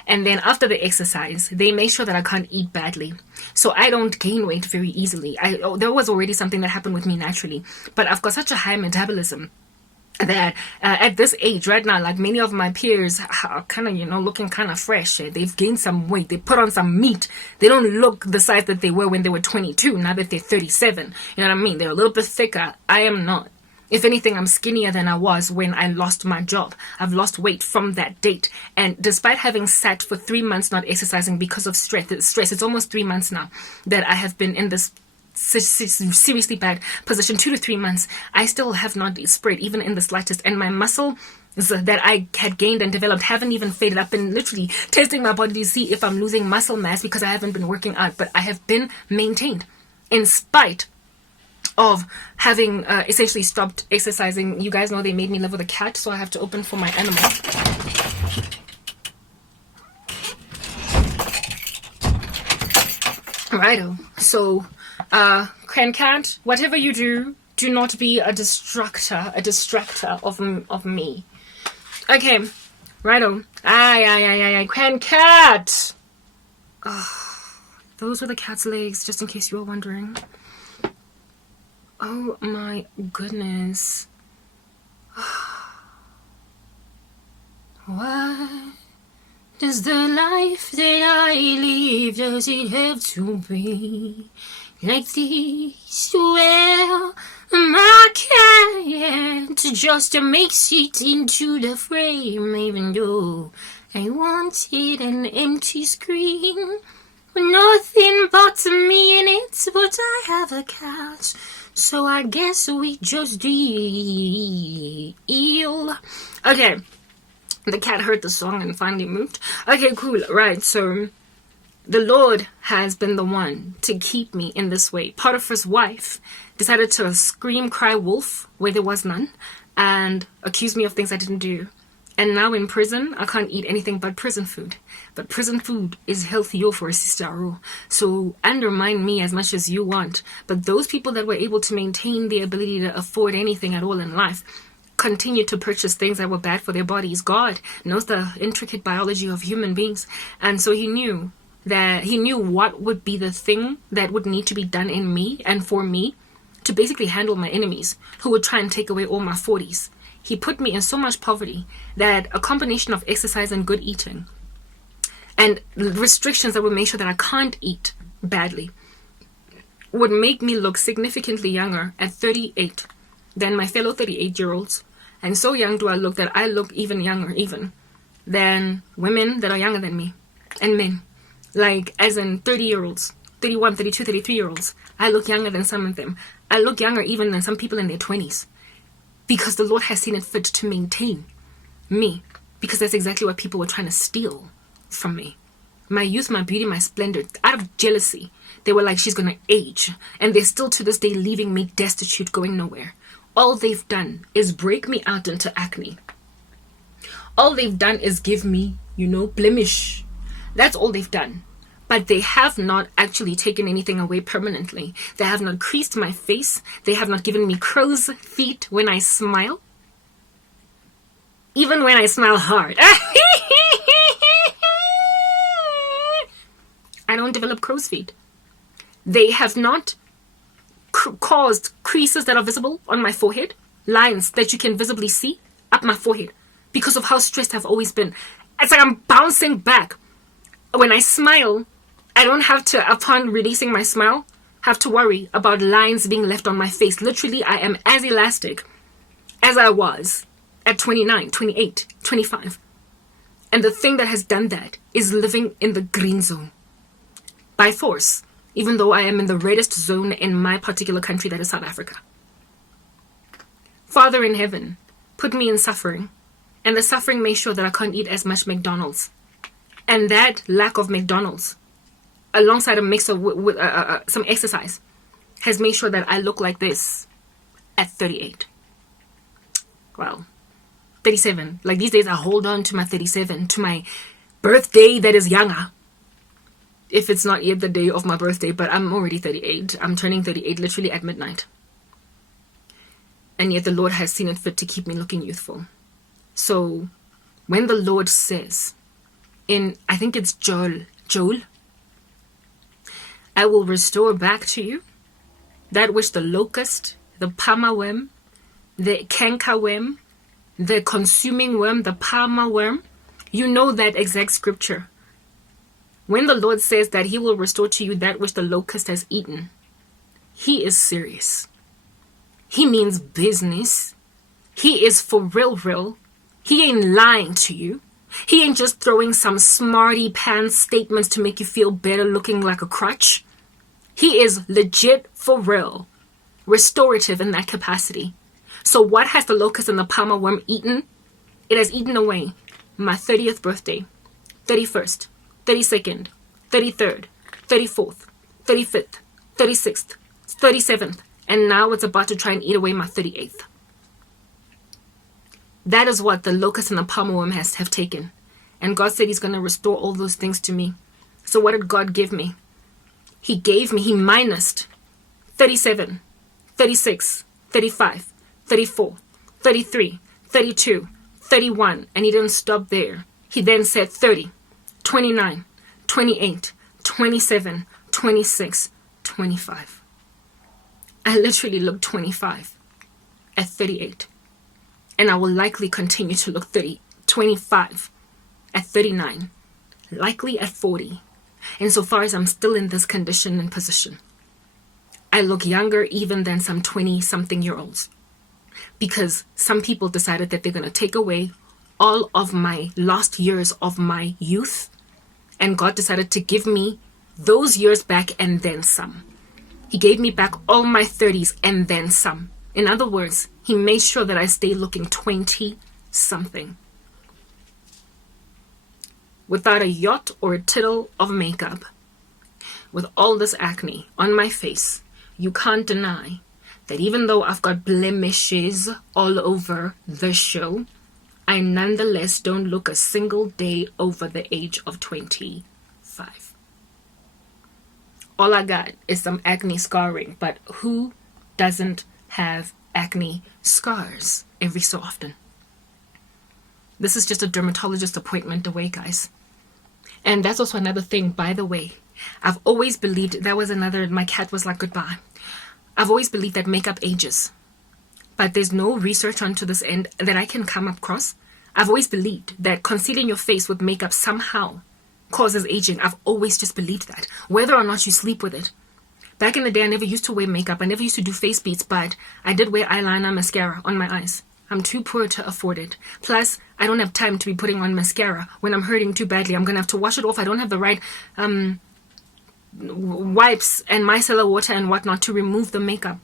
And then after the exercise, they make sure that I can't eat badly. So I don't gain weight very easily. There was already something that happened with me naturally. But I've got such a high metabolism that at this age right now, like many of my peers are kind of, looking kind of fresh. They've gained some weight. They put on some meat. They don't look the size that they were when they were 22, now that they're 37. You know what I mean? They're a little bit thicker. I am not. If anything, I'm skinnier than I was when I lost my job. I've lost weight from that date. And despite having sat for 3 months not exercising because of stress, it's almost 3 months now that I have been in this seriously bad position, 2 to 3 months. I still have not spread even in the slightest, and my muscle that I had gained and developed haven't even faded. I've been literally testing my body to see if I'm losing muscle mass because I haven't been working out, but I have been maintained in spite of having essentially stopped exercising. You guys know they made me live with a cat, so I have to open for my animal. Righto. So Cat, whatever you do, do not be a distractor of me. Okay, righto. Aye, Cat. Those were the cat's legs, just in case you were wondering. Oh my goodness. What does the life that I live, does it have to be like this? Well, my cat just makes it into the frame, even though I wanted an empty screen with nothing but me in it, but I have a cat, so I guess we just deal. Okay, the cat heard the song and finally moved. Okay, cool. Right, so the Lord has been the one to keep me in this way. Potiphar's wife decided to scream, cry wolf where there was none, and accuse me of things I didn't do. And now in prison, I can't eat anything but prison food. But prison food is healthier for a sister. So undermine me as much as you want. But those people that were able to maintain the ability to afford anything at all in life continue to purchase things that were bad for their bodies. God knows the intricate biology of human beings. And so he knew what would be the thing that would need to be done in me and for me to basically handle my enemies who would try and take away all my 40s. He put me in so much poverty that a combination of exercise and good eating and restrictions that would make sure that I can't eat badly would make me look significantly younger at 38 than my fellow 38-year-olds. And so young do I look that I look even younger even than women that are younger than me, and men. Like, as in 30-year-olds, 31, 32, 33-year-olds. I look younger than some of them. I look younger even than some people in their 20s. Because the Lord has seen it fit to maintain me. Because that's exactly what people were trying to steal from me. My youth, my beauty, my splendor. Out of jealousy, they were like, she's going to age. And they're still to this day leaving me destitute, going nowhere. All they've done is break me out into acne. All they've done is give me, blemish. That's all they've done. But they have not actually taken anything away permanently. They have not creased my face. They have not given me crow's feet when I smile. Even when I smile hard. I don't develop crow's feet. They have not caused creases that are visible on my forehead. Lines that you can visibly see up my forehead. Because of how stressed I've always been. It's like I'm bouncing back. When I smile, I don't have to, upon releasing my smile, have to worry about lines being left on my face. Literally, I am as elastic as I was at 29, 28, 25. And the thing that has done that is living in the green zone. By force, even though I am in the reddest zone in my particular country, that is South Africa. Father in heaven, put me in suffering. And the suffering made sure that I can't eat as much McDonald's. And that lack of McDonald's, alongside a mix of some exercise, has made sure that I look like this at 38. Well, 37. Like these days I hold on to my 37, to my birthday that is younger. If it's not yet the day of my birthday, but I'm already 38. I'm turning 38 literally at midnight. And yet the Lord has seen it fit to keep me looking youthful. So when the Lord says, I think it's Joel, I will restore back to you that which the locust, the palmerworm, the cankerworm, the consuming worm, the palmer worm. You know that exact scripture. When the Lord says that he will restore to you that which the locust has eaten, he is serious. He means business. He is for real. He ain't lying to you. He ain't just throwing some smarty pants statements to make you feel better looking like a crutch. He is legit for real, restorative in that capacity. So what has the locust and the palmer worm eaten? It has eaten away my 30th birthday, 31st, 32nd, 33rd, 34th, 35th, 36th, 37th, and now it's about to try and eat away my 38th. That is what the locust and the palmer worm have taken. And God said he's going to restore all those things to me. So what did God give me? He minused 37, 36, 35, 34, 33, 32, 31, and he didn't stop there. He then said 30, 29, 28, 27, 26, 25. I literally looked 25 at 38. And I will likely continue to look 25 at 39, likely at 40. Insofar as I'm still in this condition and position, I look younger even than some 20-something-year-olds. Because some people decided that they're going to take away all of my lost years of my youth. And God decided to give me those years back and then some. He gave me back all my 30s and then some. In other words, he made sure that I stay looking 20-something. Without a yacht or a tittle of makeup, with all this acne on my face, you can't deny that even though I've got blemishes all over the show, I nonetheless don't look a single day over the age of 25. All I got is some acne scarring, but who doesn't have acne scars every so often? This is just a dermatologist appointment away, guys. And that's also another thing, by the way. I've always believed, my cat was like, goodbye. I've always believed that makeup ages. But there's no research onto this end that I can come across. I've always believed that concealing your face with makeup somehow causes aging. I've always just believed that, whether or not you sleep with it. Back in the day, I never used to wear makeup. I never used to do face beads, but I did wear eyeliner, mascara on my eyes. I'm too poor to afford it. Plus, I don't have time to be putting on mascara when I'm hurting too badly. I'm going to have to wash it off. I don't have the right wipes and micellar water and whatnot to remove the makeup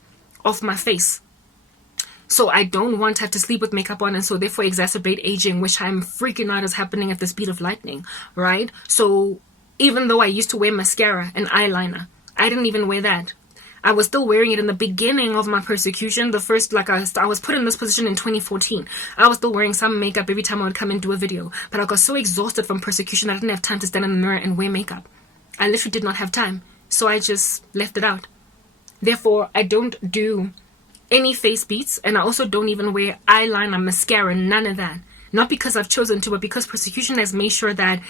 off my face. So I don't want to have to sleep with makeup on and so therefore exacerbate aging, which I'm freaking out is happening at the speed of lightning, right? So even though I used to wear mascara and eyeliner, I didn't even wear that. I was still wearing it in the beginning of my persecution. The first, I was put in this position in 2014. I was still wearing some makeup every time I would come and do a video. But I got so exhausted from persecution, I didn't have time to stand in the mirror and wear makeup. I literally did not have time. So I just left it out. Therefore, I don't do any face beads. And I also don't even wear eyeliner, mascara, none of that. Not because I've chosen to, but because persecution has made sure that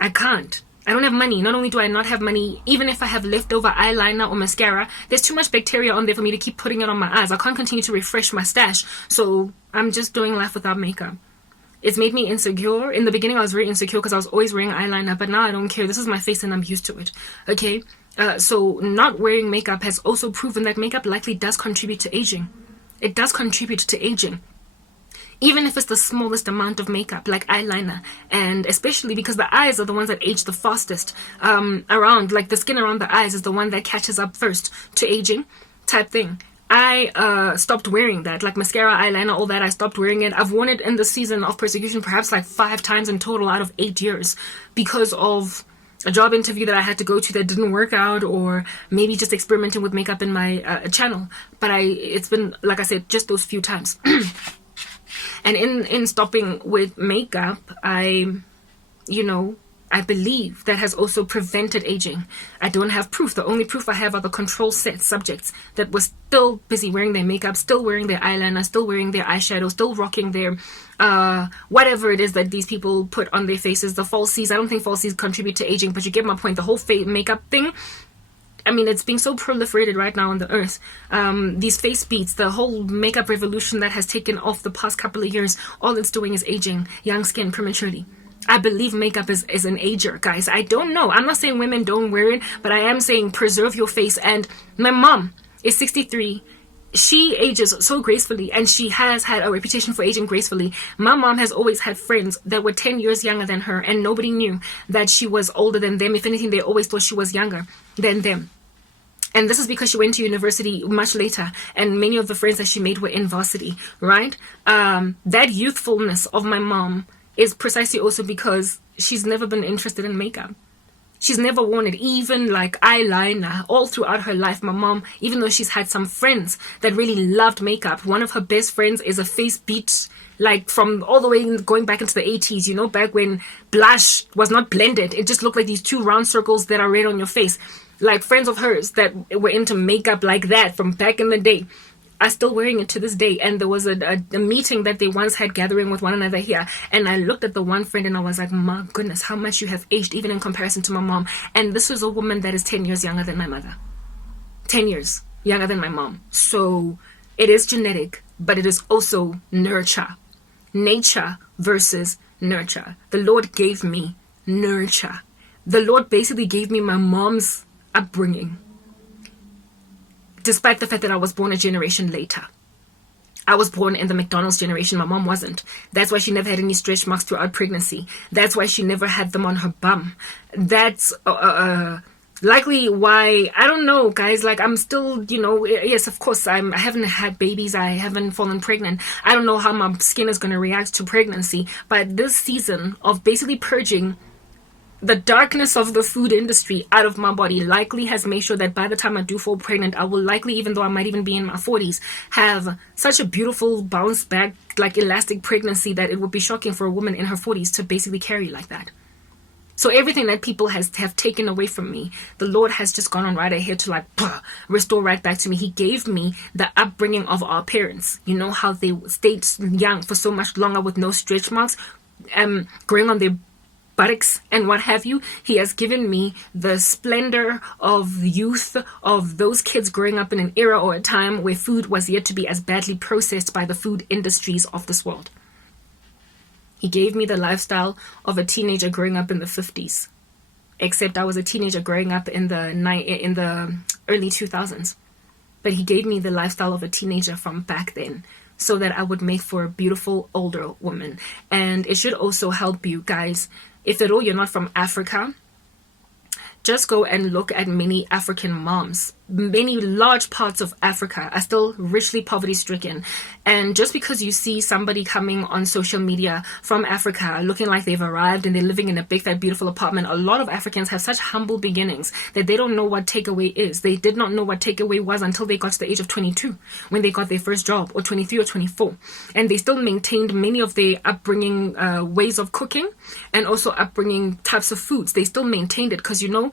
I can't. I don't have money. Not only do I not have money, even if I have leftover eyeliner or mascara, there's too much bacteria on there for me to keep putting it on my eyes. I can't continue to refresh my stash. So I'm just doing life without makeup. It's made me insecure. In the beginning, I was very insecure because I was always wearing eyeliner, but now I don't care. This is my face and I'm used to it. Okay? So not wearing makeup has also proven that makeup likely does contribute to aging. It does contribute to aging. Even if it's the smallest amount of makeup, like eyeliner, and especially because the eyes are the ones that age the fastest around, like the skin around the eyes is the one that catches up first to aging type thing. I stopped wearing that, like mascara, eyeliner, all that. I stopped wearing it. I've worn it in the season of persecution perhaps like 5 times in total out of 8 years because of a job interview that I had to go to that didn't work out, or maybe just experimenting with makeup in my channel. But it's been, like I said, just those few times. And in stopping with makeup, I believe that has also prevented aging. I don't have proof. The only proof I have are the control set subjects that were still busy wearing their makeup, still wearing their eyeliner, still wearing their eyeshadow, still rocking their whatever it is that these people put on their faces, the falsies. I don't think falsies contribute to aging, but you get my point. The whole makeup thing, I mean, it's being so proliferated right now on the earth. These face beats, the whole makeup revolution that has taken off the past couple of years, all it's doing is aging young skin prematurely. I believe makeup is an ager, guys. I don't know. I'm not saying women don't wear it, but I am saying preserve your face. And my mom is 63. She ages so gracefully, and she has had a reputation for aging gracefully. My mom has always had friends that were 10 years younger than her, and nobody knew that she was older than them. If anything, they always thought she was younger than them. And this is because she went to university much later, and many of the friends that she made were in varsity, right? That youthfulness of my mom is precisely also because she's never been interested in makeup. She's never worn it, even like eyeliner, all throughout her life. My mom, even though she's had some friends that really loved makeup, one of her best friends is a face beat, like from all the way going back into the 80s, you know, back when blush was not blended. It just looked like these two round circles that are red on your face. Like friends of hers that were into makeup like that from back in the day are still wearing it to this day. And there was a meeting that they once had gathering with one another here, and I looked at the one friend and I was like, my goodness, how much you have aged, even in comparison to my mom. And this is a woman that is 10 years younger than my mother. 10 years younger than my mom. So it is genetic, but it is also nurture. Nature versus nurture. The Lord gave me nurture. The Lord basically gave me my mom's upbringing, despite the fact that I was born a generation later. I was born in the McDonald's generation. My mom wasn't. That's why she never had any stretch marks throughout pregnancy. That's why she never had them on her bum. That's likely why, I don't know, guys. Like, I'm still, you know, yes, of course, I haven't had babies. I haven't fallen pregnant. I don't know how my skin is going to react to pregnancy. But this season of basically purging the darkness of the food industry out of my body likely has made sure that by the time I do fall pregnant, I will likely, even though I might even be in my 40s, have such a beautiful bounce back, like elastic pregnancy that it would be shocking for a woman in her 40s to basically carry like that. So everything that people have taken away from me, the Lord has just gone on right ahead to like restore right back to me. He gave me the upbringing of our parents. You know how they stayed young for so much longer with no stretch marks, growing on their buttocks and what have you. He has given me the splendor of youth, of those kids growing up in an era or a time where food was yet to be as badly processed by the food industries of this world. He gave me the lifestyle of a teenager growing up in the 50s, except I was a teenager growing up in the early 2000s. But he gave me the lifestyle of a teenager from back then, so that I would make for a beautiful older woman. And it should also help you guys. If at all you're not from Africa, just go and look at many African moms. Many large parts of Africa are still richly poverty-stricken. And just because you see somebody coming on social media from Africa looking like they've arrived and they're living in a big, fat, beautiful apartment, a lot of Africans have such humble beginnings that they don't know what takeaway is. They did not know what takeaway was until they got to the age of 22, when they got their first job, or 23 or 24. And they still maintained many of their upbringing ways of cooking and also upbringing types of foods. They still maintained it because, you know,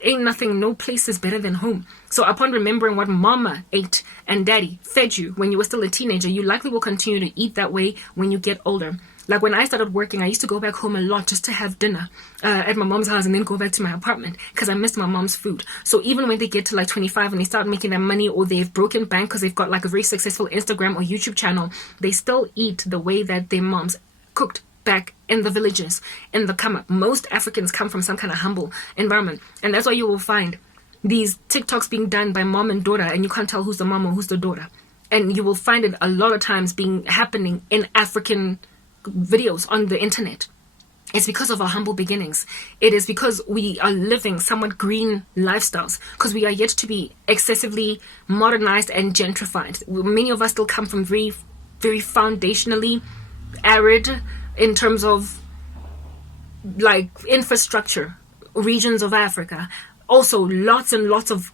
ain't nothing, no place is better than home. So upon remembering what mama ate and daddy fed you when you were still a teenager, you likely will continue to eat that way when you get older. Like when I started working, I used to go back home a lot just to have dinner at my mom's house and then go back to my apartment because I missed my mom's food. So even when they get to like 25 and they start making their money, or they've broken bank because they've got like a very successful Instagram or YouTube channel, they still eat the way that their moms cooked back in the villages, in the come up. Most Africans come from some kind of humble environment, and that's why you will find these TikToks being done by mom and daughter, and you can't tell who's the mom or who's the daughter. And you will find it a lot of times happening in African videos on the internet. It's because of our humble beginnings. It is because we are living somewhat green lifestyles, because we are yet to be excessively modernized and gentrified. Many of us still come from very, very foundationally arid, in terms of like infrastructure regions of Africa. Also lots and lots of,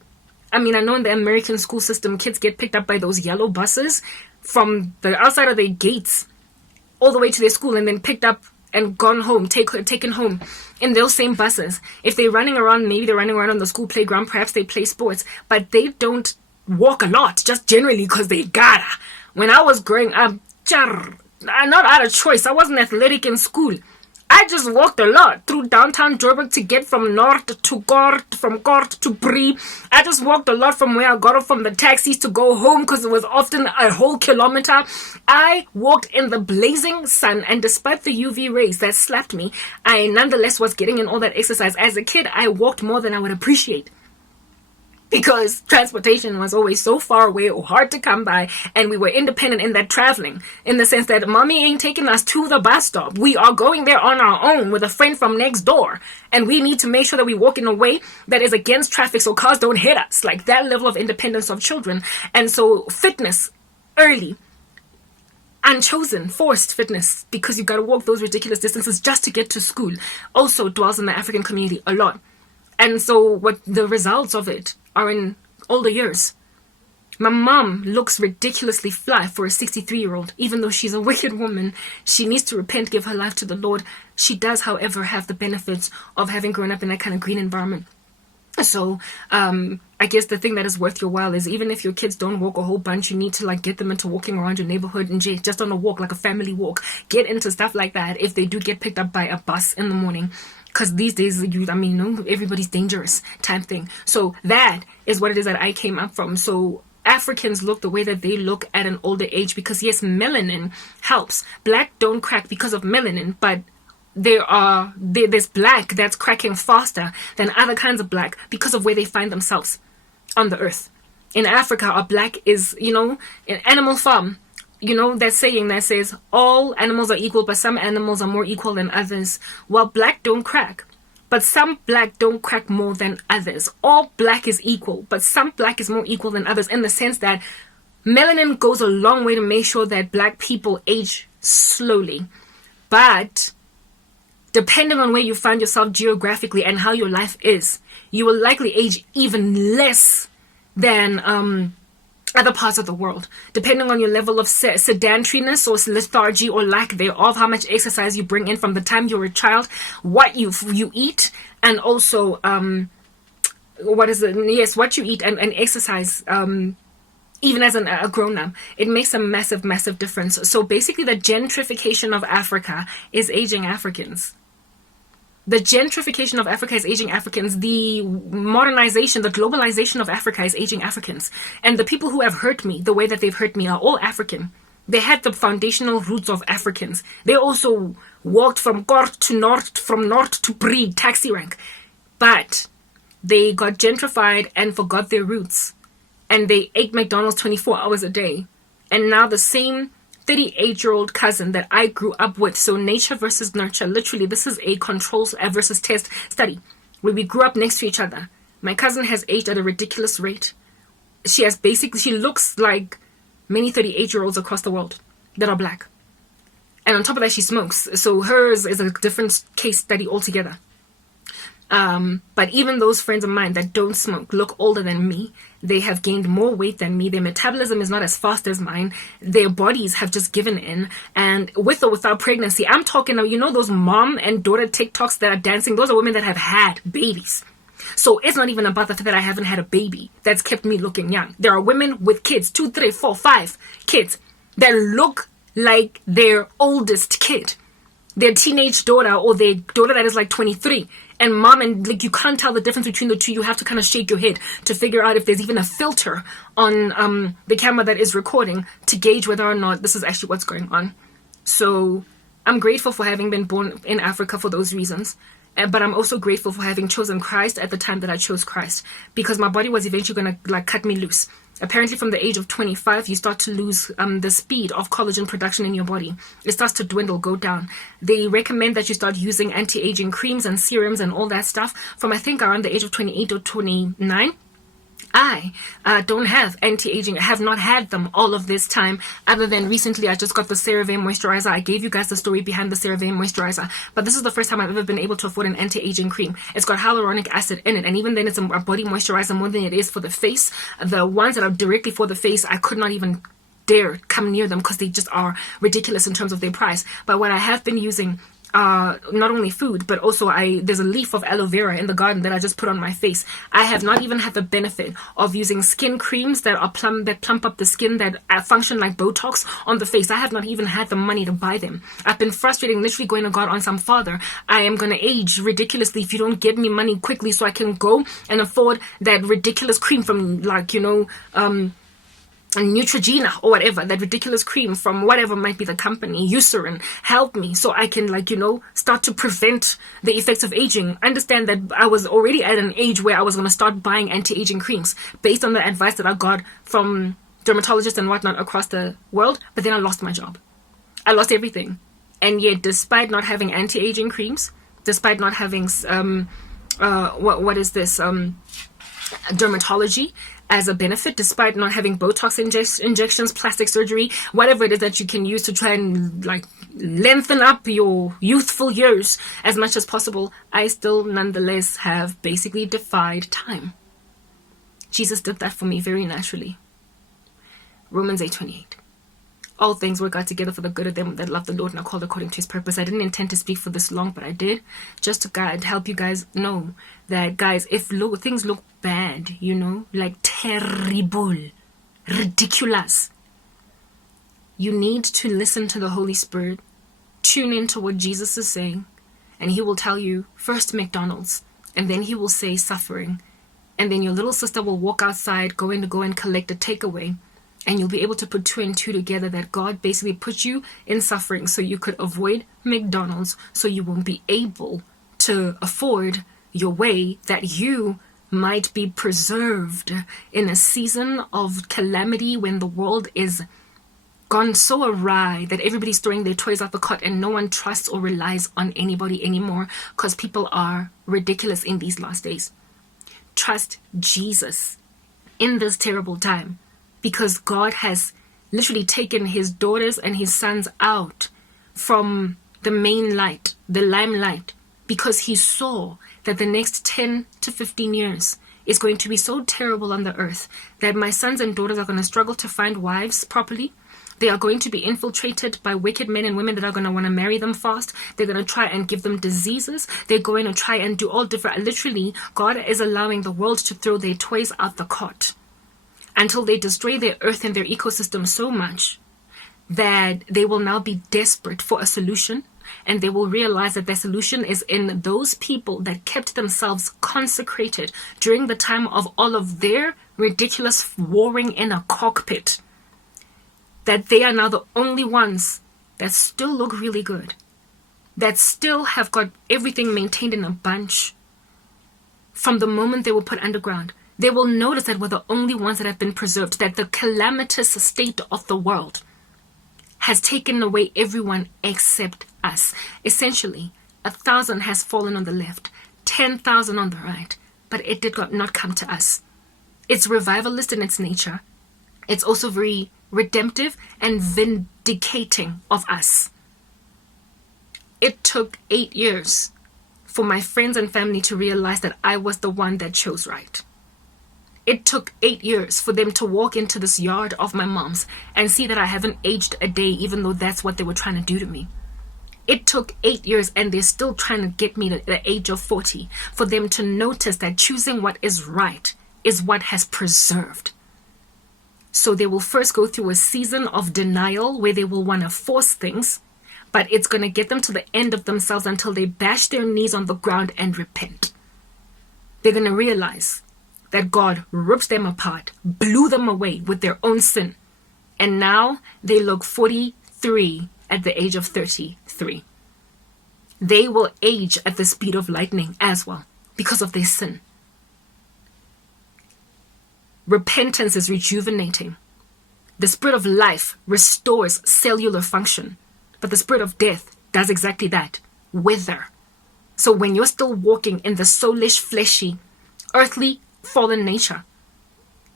I mean, I know in the American school system, kids get picked up by those yellow buses from the outside of their gates all the way to their school, and then picked up and gone home, taken home in those same buses. If they're running around, maybe they're running around on the school playground, perhaps they play sports, but they don't walk a lot, just generally because they gotta. When I was growing up, not out of choice, I wasn't athletic in school. I just walked a lot through downtown Joburg to get from North to Gort, from Gort to Bree. I just walked a lot from where I got off from the taxis to go home because it was often a whole kilometer. I walked in the blazing sun, and despite the UV rays that slapped me, I nonetheless was getting in all that exercise. As a kid, I walked more than I would appreciate, because transportation was always so far away or hard to come by, and we were independent in that traveling, in the sense that mommy ain't taking us to the bus stop. We are going there on our own with a friend from next door, and we need to make sure that we walk in a way that is against traffic so cars don't hit us. Like that level of independence of children. And so fitness early, unchosen, forced fitness, because you got to walk those ridiculous distances just to get to school, also dwells in the African community a lot. And so what the results of it are in older years. My mom looks ridiculously fly for a 63-year-old. Even though she's a wicked woman, she needs to repent, give her life to the Lord. She does, however, have the benefits of having grown up in that kind of green environment. So I guess the thing that is worth your while is, even if your kids don't walk a whole bunch, you need to like get them into walking around your neighborhood and just on a walk, like a family walk. Get into stuff like that if they do get picked up by a bus in the morning. Because these days, everybody's dangerous type thing. So that is what it is that I came up from. So Africans look the way that they look at an older age because, yes, melanin helps. Black don't crack because of melanin, but there's black that's cracking faster than other kinds of black because of where they find themselves on the earth. In Africa, our black is, an animal farm. That saying that says all animals are equal, but some animals are more equal than others. Well, black don't crack, but some black don't crack more than others. All black is equal, but some black is more equal than others, in the sense that melanin goes a long way to make sure that black people age slowly. But depending on where you find yourself geographically and how your life is, you will likely age even less than other parts of the world, depending on your level of sedentariness or lethargy or lack thereof, how much exercise you bring in from the time you're a child, what you eat, and also what you eat and exercise, even as a grown-up. It makes a massive difference. So basically, the gentrification of Africa is aging Africans. The gentrification of Africa is aging Africans. The modernization, the globalization of Africa is aging Africans. And the people who have hurt me, the way that they've hurt me, are all African. They had the foundational roots of Africans. They also walked from Gort to North, from North to Breed, taxi rank. But they got gentrified and forgot their roots. And they ate McDonald's 24 hours a day. And now the same 38-year-old cousin that I grew up with. So nature versus nurture. Literally, this is a control versus test study where we grew up next to each other. My cousin has aged at a ridiculous rate. She looks like many 38-year-olds across the world that are black. And on top of that, she smokes. So hers is a different case study altogether. But even those friends of mine that don't smoke look older than me. They have gained more weight than me. Their metabolism is not as fast as mine. Their bodies have just given in. And with or without pregnancy, I'm talking now, those mom and daughter TikToks that are dancing, those are women that have had babies. So it's not even about the fact that I haven't had a baby that's kept me looking young. There are women with kids, 2, 3, 4, 5 kids that look like their oldest kid. Their teenage daughter or their daughter that is like 23. And mom, and like you can't tell the difference between the two. You have to kind of shake your head to figure out if there's even a filter on the camera that is recording to gauge whether or not this is actually what's going on. So I'm grateful for having been born in Africa for those reasons. But I'm also grateful for having chosen Christ at the time that I chose Christ, because my body was eventually going to cut me loose. Apparently from the age of 25, you start to lose the speed of collagen production in your body. It starts to dwindle, go down. They recommend that you start using anti-aging creams and serums and all that stuff from, I think, around the age of 28 or 29. I don't have anti-aging. I have not had them all of this time, other than recently I just got the CeraVe moisturizer. I gave you guys the story behind the CeraVe moisturizer, but this is the first time I've ever been able to afford an anti-aging cream. It's got hyaluronic acid in it, and even then it's a body moisturizer more than it is for the face. The ones that are directly for the face, I could not even dare come near them because they just are ridiculous in terms of their price. But what I have been using not only food, but also there's a leaf of aloe vera in the garden that I just put on my face. I have not even had the benefit of using skin creams that plump up the skin, that function like Botox on the face. I have not even had the money to buy them. I've been frustrated, literally going to God on some, Father, I am going to age ridiculously if you don't get me money quickly so I can go and afford that ridiculous cream from, like, Neutrogena or whatever, that ridiculous cream from whatever might be the company, Eucerin. Help me so I can, start to prevent the effects of aging. I understand that I was already at an age where I was going to start buying anti-aging creams based on the advice that I got from dermatologists and whatnot across the world, but then I lost my job. I lost everything. And yet, despite not having anti-aging creams, despite not having dermatology as a benefit, despite not having Botox injections, plastic surgery, whatever it is that you can use to try and lengthen up your youthful years as much as possible, I still nonetheless have basically defied time. Jesus did that for me very naturally. Romans 8:28. All things work out together for the good of them that love the Lord and are called according to his purpose. I didn't intend to speak for this long, but I did, just to help you guys know that, guys, if things look bad, like terrible, ridiculous, you need to listen to the Holy Spirit, tune into what Jesus is saying, and he will tell you first McDonald's, and then he will say suffering, and then your little sister will walk outside going to go and collect a takeaway. And you'll be able to put 2 and 2 together, that God basically put you in suffering so you could avoid McDonald's, so you won't be able to afford your way, that you might be preserved in a season of calamity when the world is gone so awry that everybody's throwing their toys out the cot and no one trusts or relies on anybody anymore because people are ridiculous in these last days. Trust Jesus in this terrible time, because God has literally taken his daughters and his sons out from the main light, the limelight, because he saw that the next 10 to 15 years is going to be so terrible on the earth that my sons and daughters are going to struggle to find wives properly. They are going to be infiltrated by wicked men and women that are going to want to marry them fast. They're going to try and give them diseases. They're going to try and do all different. Literally, God is allowing the world to throw their toys out the cot until they destroy their earth and their ecosystem so much that they will now be desperate for a solution, and they will realize that their solution is in those people that kept themselves consecrated during the time of all of their ridiculous warring in a cockpit, that they are now the only ones that still look really good, that still have got everything maintained in a bunch from the moment they were put underground. They will notice that we're the only ones that have been preserved, that the calamitous state of the world has taken away everyone except us. Essentially, 1,000 has fallen on the left, 10,000 on the right, but it did not come to us. It's revivalist in its nature. It's also very redemptive and vindicating of us. It took 8 years for my friends and family to realize that I was the one that chose right. It took 8 years for them to walk into this yard of my mom's and see that I haven't aged a day, even though that's what they were trying to do to me. It took 8 years, and they're still trying to get me to the age of 40 for them to notice that choosing what is right is what has preserved. So they will first go through a season of denial where they will want to force things, but it's going to get them to the end of themselves until they bash their knees on the ground and repent. They're going to realize that God ripped them apart, blew them away with their own sin. And now they look 43 at the age of 33. They will age at the speed of lightning as well because of their sin. Repentance is rejuvenating. The spirit of life restores cellular function, but the spirit of death does exactly that, wither. So when you're still walking in the soulish, fleshy, earthly, fallen nature,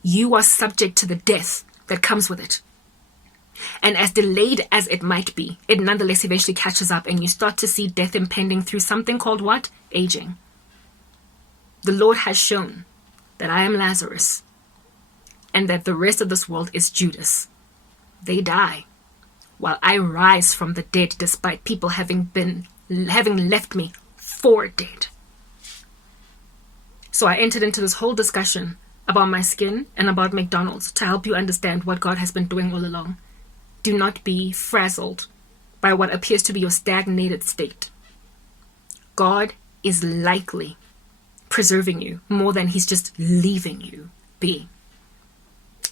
you are subject to the death that comes with it. And as delayed as it might be, it nonetheless eventually catches up, and you start to see death impending through something called what? Aging. The Lord has shown that I am Lazarus, and that the rest of this world is Judas. They die, while I rise from the dead, despite people having been having left me for dead. So I entered into this whole discussion about my skin and about McDonald's to help you understand what God has been doing all along. Do not be frazzled by what appears to be your stagnated state. God is likely preserving you more than he's just leaving you be.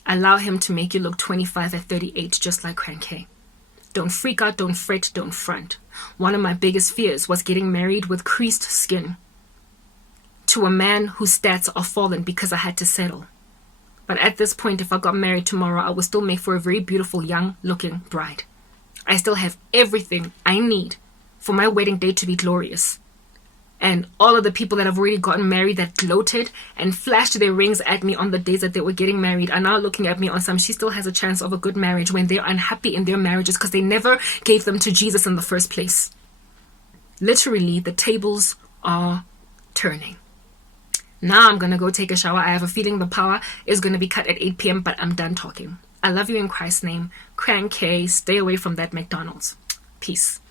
Allow him to make you look 25 at 38, just like Tranquil. Don't freak out, don't fret, don't front. One of my biggest fears was getting married with creased skin to a man whose stats are fallen because I had to settle. But at this point, if I got married tomorrow, I would still make for a very beautiful, young-looking bride. I still have everything I need for my wedding day to be glorious. And all of the people that have already gotten married that gloated and flashed their rings at me on the days that they were getting married are now looking at me on some, she still has a chance of a good marriage, when they're unhappy in their marriages because they never gave them to Jesus in the first place. Literally, the tables are turning. Now I'm going to go take a shower. I have a feeling the power is going to be cut at 8 p.m., but I'm done talking. I love you in Christ's name. Tranquil, stay away from that McDonald's. Peace.